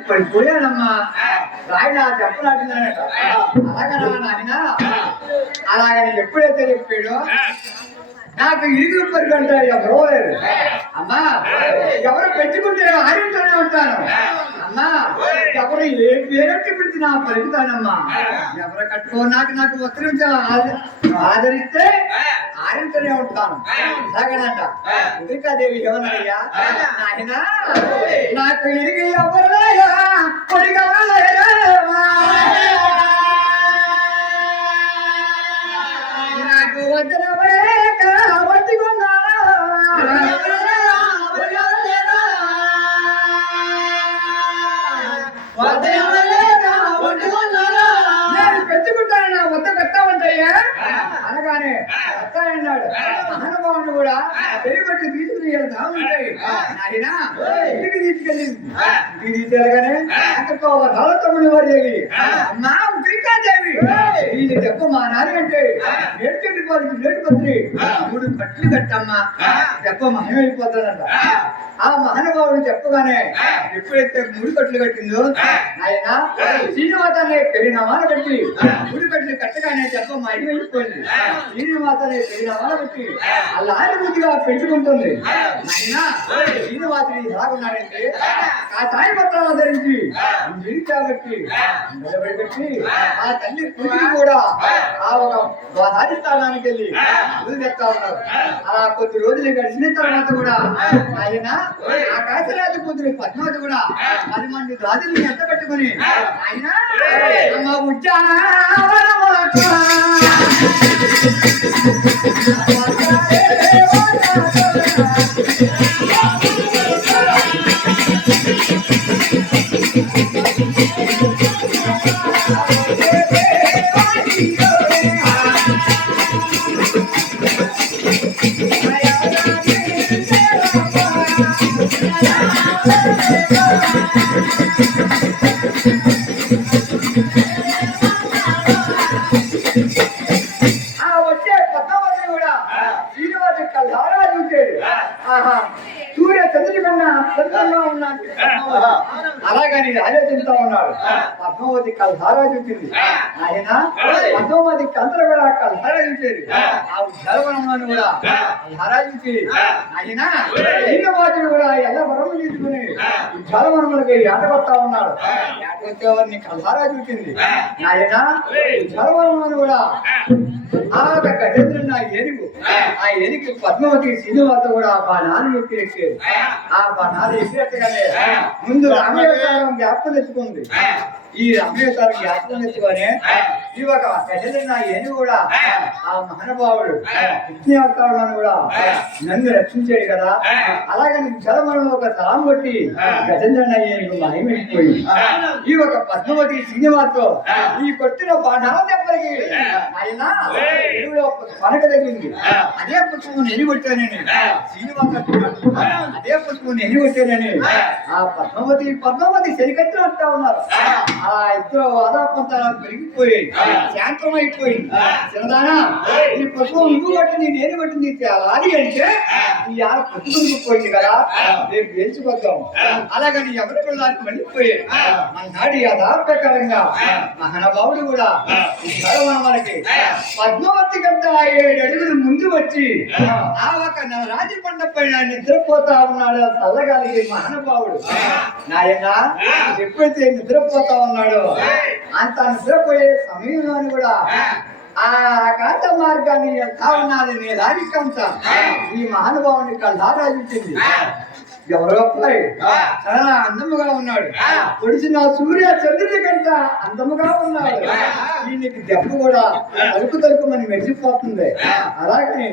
పడిపోయానమ్మా రాయినా చెప్పనాటినాడట అలాగనా నాయన అలాగని ఎప్పుడైతే చెప్పాడో నాకు ఇరుగు పరిగంట ఎవరో లేరు అమ్మా ఎవరు పెంచుకుంటే ఆరింతోనే ఉంటాను అమ్మా ఎవరు ఏ పేరెట్టి పిలిచినా పలుకుతానమ్మా ఎవరు కట్టుకో నాకు వస్త్రం ఆదరిస్తే ఆరింతోనే ఉంటాను అలాగనంట ఉదికాదేవి ఎవరయ్యా నాయన నాకు ఇరిగి ఎవరు లేరా నాకు వద్దనవరే పెంచుకుంటాను నా వద్ద పెడతామంటయ్యా అనగానే అన్నాడు మహానుభావుడు కూడా పెరిగొట్టి తీసుకుని వెళ్తామంటాయి నాయన ఇంటికి తీసుకెళ్ళింది ఇంటికి తీసుకెళ్ళగానే తమ్ముడు వారు అమ్మా ఉగ్రికాదేవి తండ్రి ఈ దెబ్బ మా నాన్న అంటే నేర్చెట్టు పాలికి నేటి మంత్రి 3 కట్లు కట్టమ్మా దెబ్బ మహమైపోతాడంట. ఆ మహానుభావుడు చెప్పగానే ఎప్పుడైతే 3 కట్లు కట్టిందో ఆయన శ్రీనివాసాన్ని పెరినామాల పెట్టి 3 కట్లు కట్టగానే దెబ్బ మహిమైపోయింది. శ్రీనివాసాన్ని పెరినామాల పెట్టి అలా ఆనుభూతిగా పెంచుకుంటుంది. ఆయన శ్రీనివాసుని ఎలాగున్నాడంటే ఆ సాయి పత్రాలు ధరించి కాబట్టి నిలబెట్టి ఆ తల్లి కూతురు కూడా ఆ ఒక రాజస్థానానికి వెళ్ళి వదిలిపెడతా ఉన్నారు. అలా కొద్ది రోజులు గడిచిన తర్వాత కూడా ఆయన ఆ కాశీరాజు కూతురు పద్మావతి కూడా 10 మంది రాజుల్ని ఎంత పెట్టుకుని ఆయన వచ్చే పద్మావతి కూడా శ్రీనివాసు కళ్ళారా చూసాడు. సూర్య చంద్రుడి కన్నా చంద్రంగా ఉన్నాడు. అలాగని ఆలోచిస్తా ఉన్నాడు. పద్మావతి కళ్ళారా చూసింది. ఆయన పద్మావతి కంతలు కూడా కళ్ళారా చూసేది. ఆ జలవనంలో కూడా కళ్ళారా చూసి ఆయన శ్రీనివాసుడు కూడా ఎలా వరము తీసుకుని జలవనములకి ఆటకొస్తా ఉన్నాడు. ఆటకొచ్చేవారిని కళ్ళారా చూసింది. ఆయన జలవనంలో కూడా ఆ గజేంద్రుడు ఆ ఏనుగు ఆ ఏనుగు పద్మావతి శ్రీనివాస కూడా బాణాలు ఎక్కిరెక్కారు. ఆ బాణాలు ఎక్కిరెక్కగానే ముందు రామేశ్వరం జ్ఞాపకం తెచ్చుకుంది. ఈ రామేశ్వరం జ్ఞాపకం తెచ్చుకొని ఈ ఒక గజేంద్రుడు ఆ ఏనుగు కూడా ఆ మహానుభావుడు విష్ణువతారులను కూడా నన్ను రక్షించాడు కదా. అలాగని జలమరణం ఒక తలం కొట్టి గజేంద్రుడు ఆ ఏనుగు మహిమైపోయింది. ఈ ఒక పద్మావతి శ్రీనివాస ఈ కొట్టిన బాణాల దెబ్బలకి ఆయన పనక తగిలింది. అదే పుష్పం ఎనిగొట్టానని శ్రీనివాస అదే పుష్పం ఎనిగొట్టానని ఆ పద్మావతి సరికత్తులు అంటా ఉన్నారు. ఆ ఇద్దరు వాదాపంతాలు పెరిగిపోయి శాంతమైపోయింది. చిన్నదానా ఈ పుష్పం నువ్వు కొట్టింది నేను కొట్టింది అది అంటే ఈ ఆడ పుట్టుకుపోయింది కదా రేపు గెలిచిపోతాం. అలాగని ఎవరి పిల్లలకి మళ్ళీపోయాయి. మన నాడు యథాప్రకారంగా మహానుభావుడు కూడా మనకి పద్మావతి కంటే 7 అడుగులు ముందు వచ్చి ఆ ఒక రాజపండ పైన నిద్రపోతా ఉన్నాడు. చల్లగాలికి మహానుభావుడు నాయన ఎప్పుడైతే నిద్రపోతా ఉన్నాడో అంత నిద్రపోయే సమయంలోని కూడా ఆ కాంత మార్గాన్ని వెళ్తా ఉన్నది నీ రాజికంత ఈ మహానుభావుని కళ్ళారా చూసింది. ఎవరో చాలా అందముగా ఉన్నాడు. పొడిచిన సూర్య చంద్రుడి కంట అందముగా ఉన్నాడు. దీనికి దెబ్బ కూడా తలుపుమని మెరిసిపోతుంది. అలాగని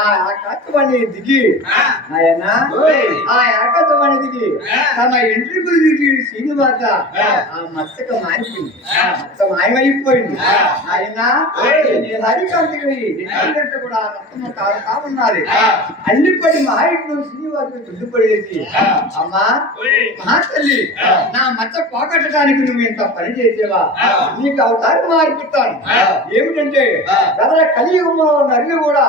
ఆ ఆకాశవాణి దిగి ఆయన ఆ ఆకాశవాణి దిగి తన ఎంట్రీకులు దిగి శ్రీనివాస ఆ మత్స్యక మారిపోయింది. మత్స్య మాయమైపోయింది. ఆయన హరికాంతి కూడా రక్తము తాగుతా ఉన్నది. అల్లిపడి మహాయుడు శ్రీనివాసుడు తుల్లిపడేసి అమ్మా మహాతల్లి నా మచ్చ పోగొట్టడానికి నువ్వు ఇంత పని చేసేవా నీకు అవతారం మార్పిస్తాను. ఏమిటంటే కదల కలియుగంలో నల్లి కూడా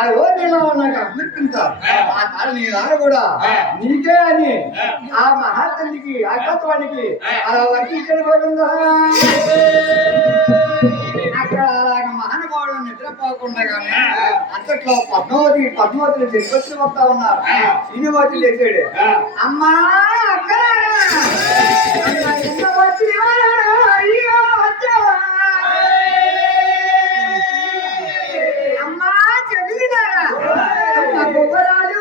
ఆ రోజులో నాకు అమర్పించారు. ఆ తాను నీ నాన్న కూడా నీకే అని ఆ మహాతల్లికి ఆకాశవాణికి అలా వర్తించడం అక్కడ అలాగ మహానుభావుడు నిద్రపోకుండా కానీ అంతట్లో పద్మావతి తిరుపతి వస్తా ఉన్నారు. శ్రీనివాసులు లేచాడు. అమ్మా అమ్మా చదివినారా గొప్పరాజు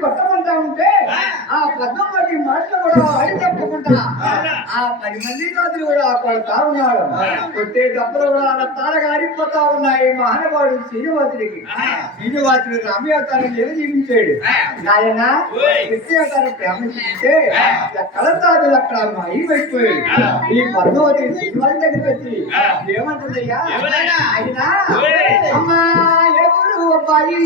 కొట్టమంటా ఉంటే ఆ పద్మావతి మాటలు కూడా అని తప్పకుండా ఆ 10 మంది రాజులు కూడా కొడతా ఉన్నాడు. కొట్టే దెబ్బలు కూడా రక్తాలుగా ఆరిపోతా ఉన్నాయి. మహానుభావుడు శ్రీనివాసుడికి రామయ్యవతారం ఏదో జీవించాడు. ఆయన కృష్ణవతారం ప్రేమ జీవించే కళతాడు అక్కడ అయిపోయాడు. ఈ పద్మావతి శ్రీనివాసు దగ్గరికి వచ్చి ఏమంటుందయ్యా ఆయన అమ్మా ఎవరు అబ్బాయి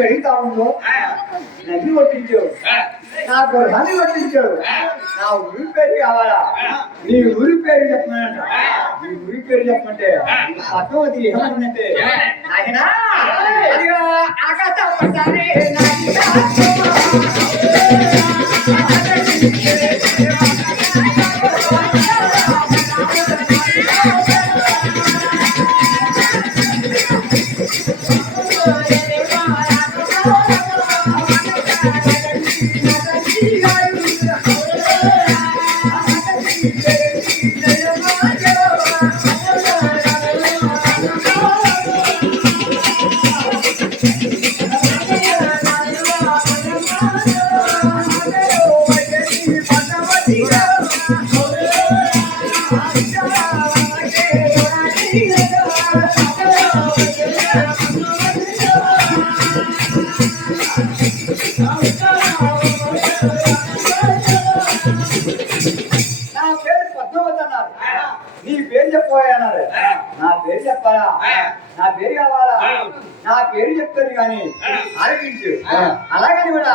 వెళ్తా ఉందో నది కొట్టించావు, నా గృహాన్ని కొట్టించావు. నా ఊరి పేరు కావాలా? నీ ఊరి పేరు చెప్పమంట. నీ ఊరి పేరు చెప్పమంటే పద్మావతి ఏమంటే ఆయన ఆకాశం పడ్డానే నీ పేరు చెప్పబోయన్నారు. నా పేరు చెప్పాలా? నా పేరు కావాలా? నా పేరు చెప్తాను కానీ ఆలకించు. అలాగని కూడా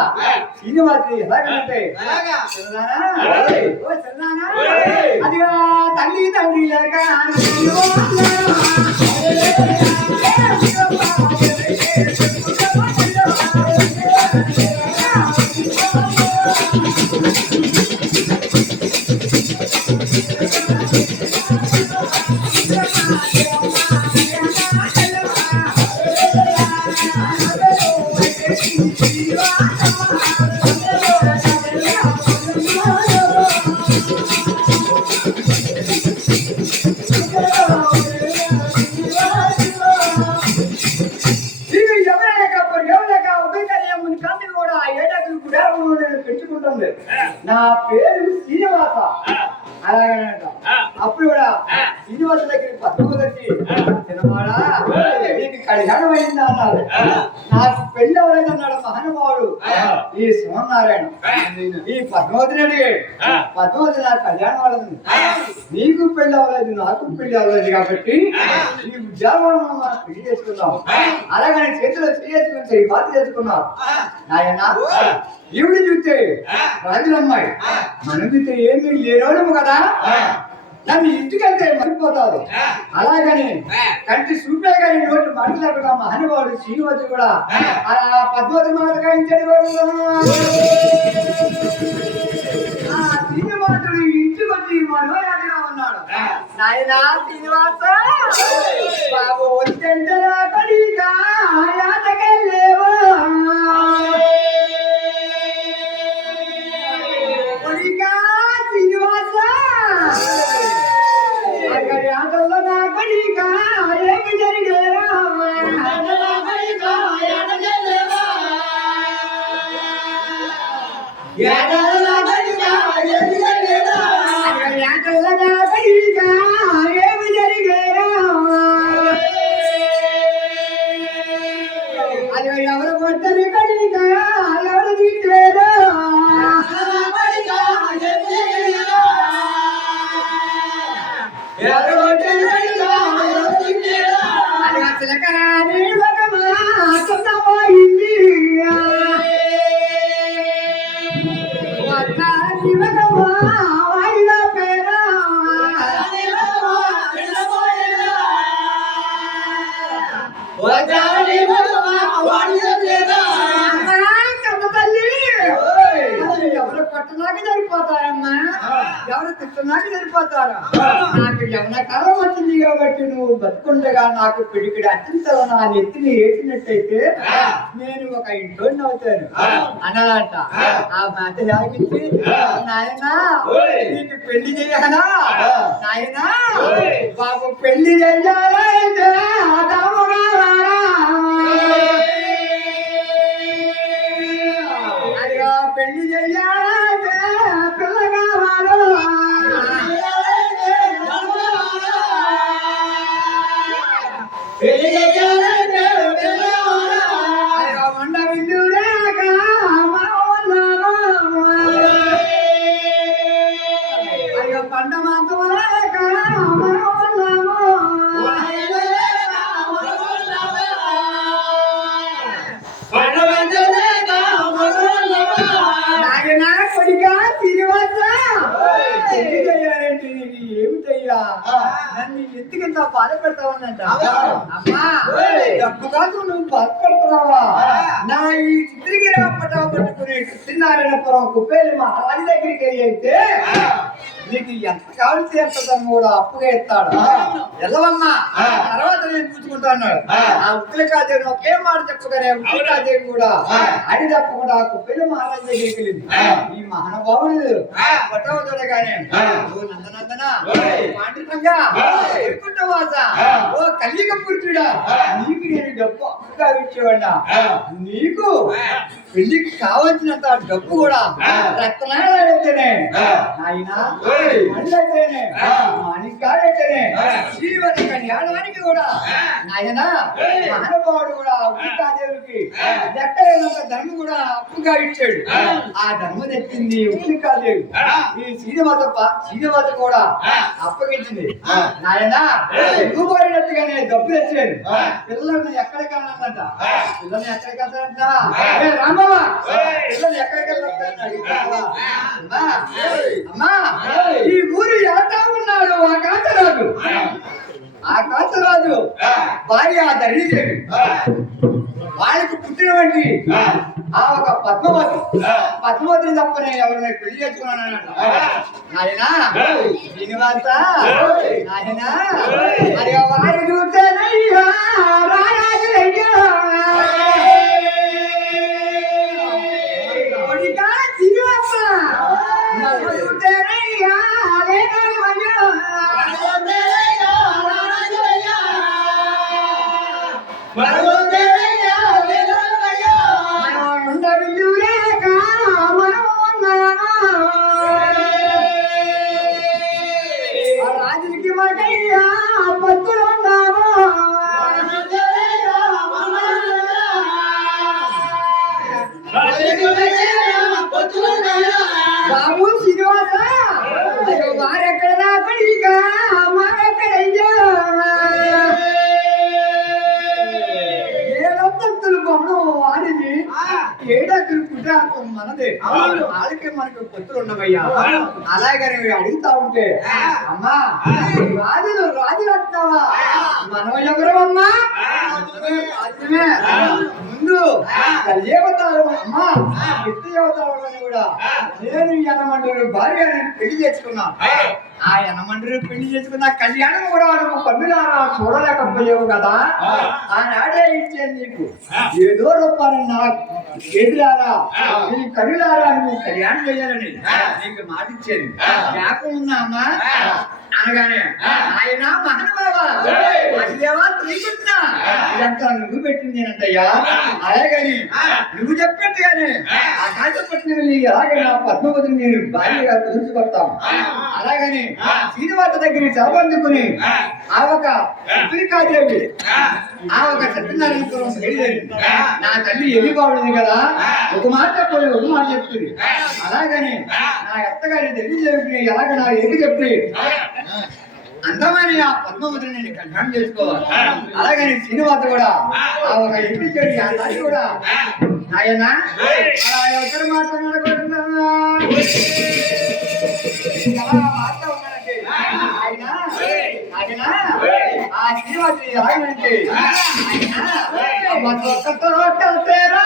శ్రీనివాసుడు ఎలాగంటే అదిగా తల్లి తండ్రి లేక పెట్టుకుంటుంది. నా పేరు శ్రీనివాస అలాగేనంట. అప్పుడు కూడా శ్రీనివాస దగ్గర పద్మవతి చిన్నవాడా నీకు కళ్యాణం అయిందా అన్నారు. నాకు పెళ్లి అవ్వలేదన్నాడు మహానుభావుడు ఈ శివనారాయణ. ఈ పద్మావతిని అడిగాడు. పద్మావతి నాకు కళ్యాణం అవ్వలేదు, నీకు పెళ్లి అవ్వలేదు, నాకు పెళ్లి అవ్వలేదు కాబట్టి ఈ ఉద్యోగం మనం పెళ్లి చేసుకుందాం. అలాగని చేతిలో చేసుకుని బాధ చేసుకున్నాం. నాయన ఈవిడ చూస్తే రాజులమ్మాయి, మనం చూస్తే ఏమీ లేనోడము కదా, నన్ను ఇంటికెళ్తే మరిపోతాడు. అలాగని కంటి చూపే కానీ నోటి మాట్లాడకుండా మహానుభావుడు శ్రీనివాసుడు కూడా అలా పద్మావతి మాట గాయించాడు. శ్రీనివాసుడు ఇంటికి వచ్చి మనోయాదిగా ఉన్నాడు. నాయన శ్రీనివాస బాబు వచ్చేంటరా కడిగా యాతకెళ్ళేవా శ్రీనివాస యాదల్లో నా కడిగా ఏమి జరిగేరా అది ఎవరు కొట్టని కడిగా ఎవరు తీయలేదా అది చిలకరాని పోయింది వాయిదా పేరా ఎవరు కొట్టనాక సరిపోతారమ్మా ఎవరు తిట్టనాక సరిపోతారా నాకు యవన కాలం వచ్చింది కాబట్టి నువ్వు బతుకుండగా నాకు పిడికిడి అత్యంతలో నా నెత్తిని ఏసినట్టయితే నేను ఒక ఇంట్లో అవుతాను అన్నదంట ఆ మాట జాగించి నాయనా నీకు పెళ్లి చేయాలా నాయనా బాబు పెళ్లి చేయాలా అయితే అదిగా పెళ్లి చెయ్యాలంటే పిల్ల కావాలో అదిగా వండ విందులేక అదిగా పంట మాంసం లేక నాయనా కొడిగా శ్రీనివాస పెళ్లి చేయాలంటే నీకు ఏమిటయ్యా నన్ను ఎందుకంత బాధ పెడతా ఉన్నంట అమ్మా డబ్బు కాదు నువ్వు బాధపడుతున్నావా నా ఈ చిత్రగిరి పట్టా పట్టుకునే సత్యనారాయణపురం కుప్పేలి మహారాజు దగ్గరికి వెళ్ళి అయితే నీకు ఎంత కావాల్సి ఎంత తను కూడా అప్పుగా ఇస్తాడు వెళ్ళవమ్మా తర్వాత నేను పూచుకుంటాను ఆ ఉత్తరకాదేవి ఒకే మాట చెప్పగానే ఉత్తరకాదేవి కూడా అడి తప్పకుండా కుప్పేలి మహారాజు దగ్గరికి వెళ్ళింది ఈ మహానుభావుడు పట్టవ చూడగానే ఓ నందనందన పాండురంగా వైకుంఠవాస ఓ కలియుగ పురుషుడా నీకు నేను డబ్బు అప్పుగా ఇచ్చేవాడా నీకు పెళ్లికి కావాల్సినంత డబ్బు కూడా రత్నాలైతేనే నాయనా మళ్ళైతేనే మాణిక్యాలైతేనే శ్రీవతి కళ్యాణానికి కూడా నాయనా మహానుభావుడు కూడా ఉత్తికాదేవికి లెక్కలేనంత ధర్మం కూడా అప్పుగా ఇచ్చాడు ఆ ధర్మం తెచ్చింది ఉత్తికాదేవి ఈ శ్రీనివాస కూడా అప్పగించింది నాయనా ఎదుగు పోయినట్టుగానే డబ్బు తెచ్చాడు పిల్లలను ఎక్కడికి వెళ్ళాలంట పిల్లల్ని ఎక్కడికి వెళ్తారంట రామవ్వ పిల్లలు ఎక్కడికి వెళ్ళాలంట అమ్మా ఈ ఊరు ఎలా ఉన్నాడు ఆ కాంతరాజు భార్య ధరణిదేవి వాళ్ళకి పుట్టినటువంటి ఆ ఒక పద్మవతిని తప్పనే ఎవరైనా పెళ్లి చేసుకున్నాను నాయనా శ్రీనివాస నాయనా మరి వారి చూస్తేనయ్యా రారాజులయ్యా శ్రీనివాస చూస్తేనయ్యా రాజులకి మాకయ్యా పత్తులు ఉన్నాము బాబు శ్రీనివాస వారెక్కడ నా పడిక మారెక్కడయ్యా ఏడంతస్తులు భవనం వారిది ఏడాకులు పుట్టాకు మనదే వాళ్ళకే మనకు పొత్తులు ఉన్నవయ్యా అలాగని అడుగుతా ఉంటే అమ్మా రాజులు అంటున్నావా మనం ఎవరమ్మా ముందు కలిదేవతారం అమ్మా నిత్యవతారం కూడా నేను యనమండ్రి భార్య పెళ్లి చేసుకున్నా ఆ యనమండ్రి పెళ్లి చేసుకున్న కళ్యాణం కూడా నువ్వు కన్నులారా చూడలేకపోయావు కదా ఆనాడే ఇచ్చేది నీకు ఏదో రూపాయలు నాకు ఎదురారా నీ కన్నులారా నువ్వు కళ్యాణం చేయాలని నీకు మాట ఇచ్చేది జ్ఞాపకం ఉందా అమ్మా అనగానే ఆయన మహానుభావ శ్రీకృష్ణ ఇదంతా నువ్వు పెట్టింది ఏంటయ్యా ఆ అలాగని నువ్వు చెప్పినట్టుగానే ఆ కాంచపట్నం వెళ్ళి అలాగే నా పద్మవతిని నేను భార్యగా పిలుచుకొస్తాం. అలాగని శ్రీనివాస దగ్గరికి చదవందుకుని ఆ ఒక ఉత్తిరికాదేవి ఆ ఒక సత్యనారాయణపురం వెళ్ళేది. నా తల్లి ఎన్ని బాగుంది కదా, ఒక మాట పోయి ఒక మాట చెప్తుంది. అలాగని నా అత్తగారి దగ్గర చెప్పి ఎలాగ నా ఎదురు చెప్పి అందమైన ఆ పద్మవతిని నేను కంఠం చేసుకోవాలి. అలాగని శ్రీనివాస కూడా ఆ ఒక ఇంటి చెడు ఆ తల్లి కూడా ఆయన అలా ఎవరు మాట్లాడకుండా ఆయన ఆ శ్రీనివాసుని ఎలాగంటే ఒక్కతో కలిసేరా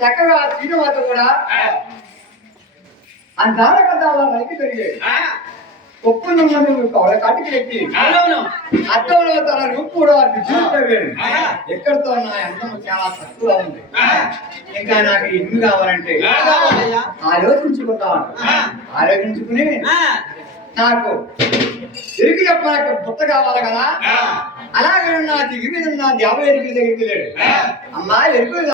చక్కగా శ్రీనివాస కూడా అందాల కథ రైతు పెరిగాయి. ఒప్పును కవల కాటికి ఎక్కి అర్థంలో తన రూపు కూడా చూపించలేదు. ఎక్కడితో నా అందం చాలా తక్కువగా ఉంది. ఇంకా నాకు ఇల్లు కావాలంటే ఆలోచించుకుంటాను. ఆలోచించుకుని నాకు తిరిగి చెప్పడానికి పుట్ట కావాలి కదా. అలాగే నా దిగి మీద నా దేవ ఎరుకు దగ్గరికి వెళ్ళాడు. అమ్మా ఎరుకు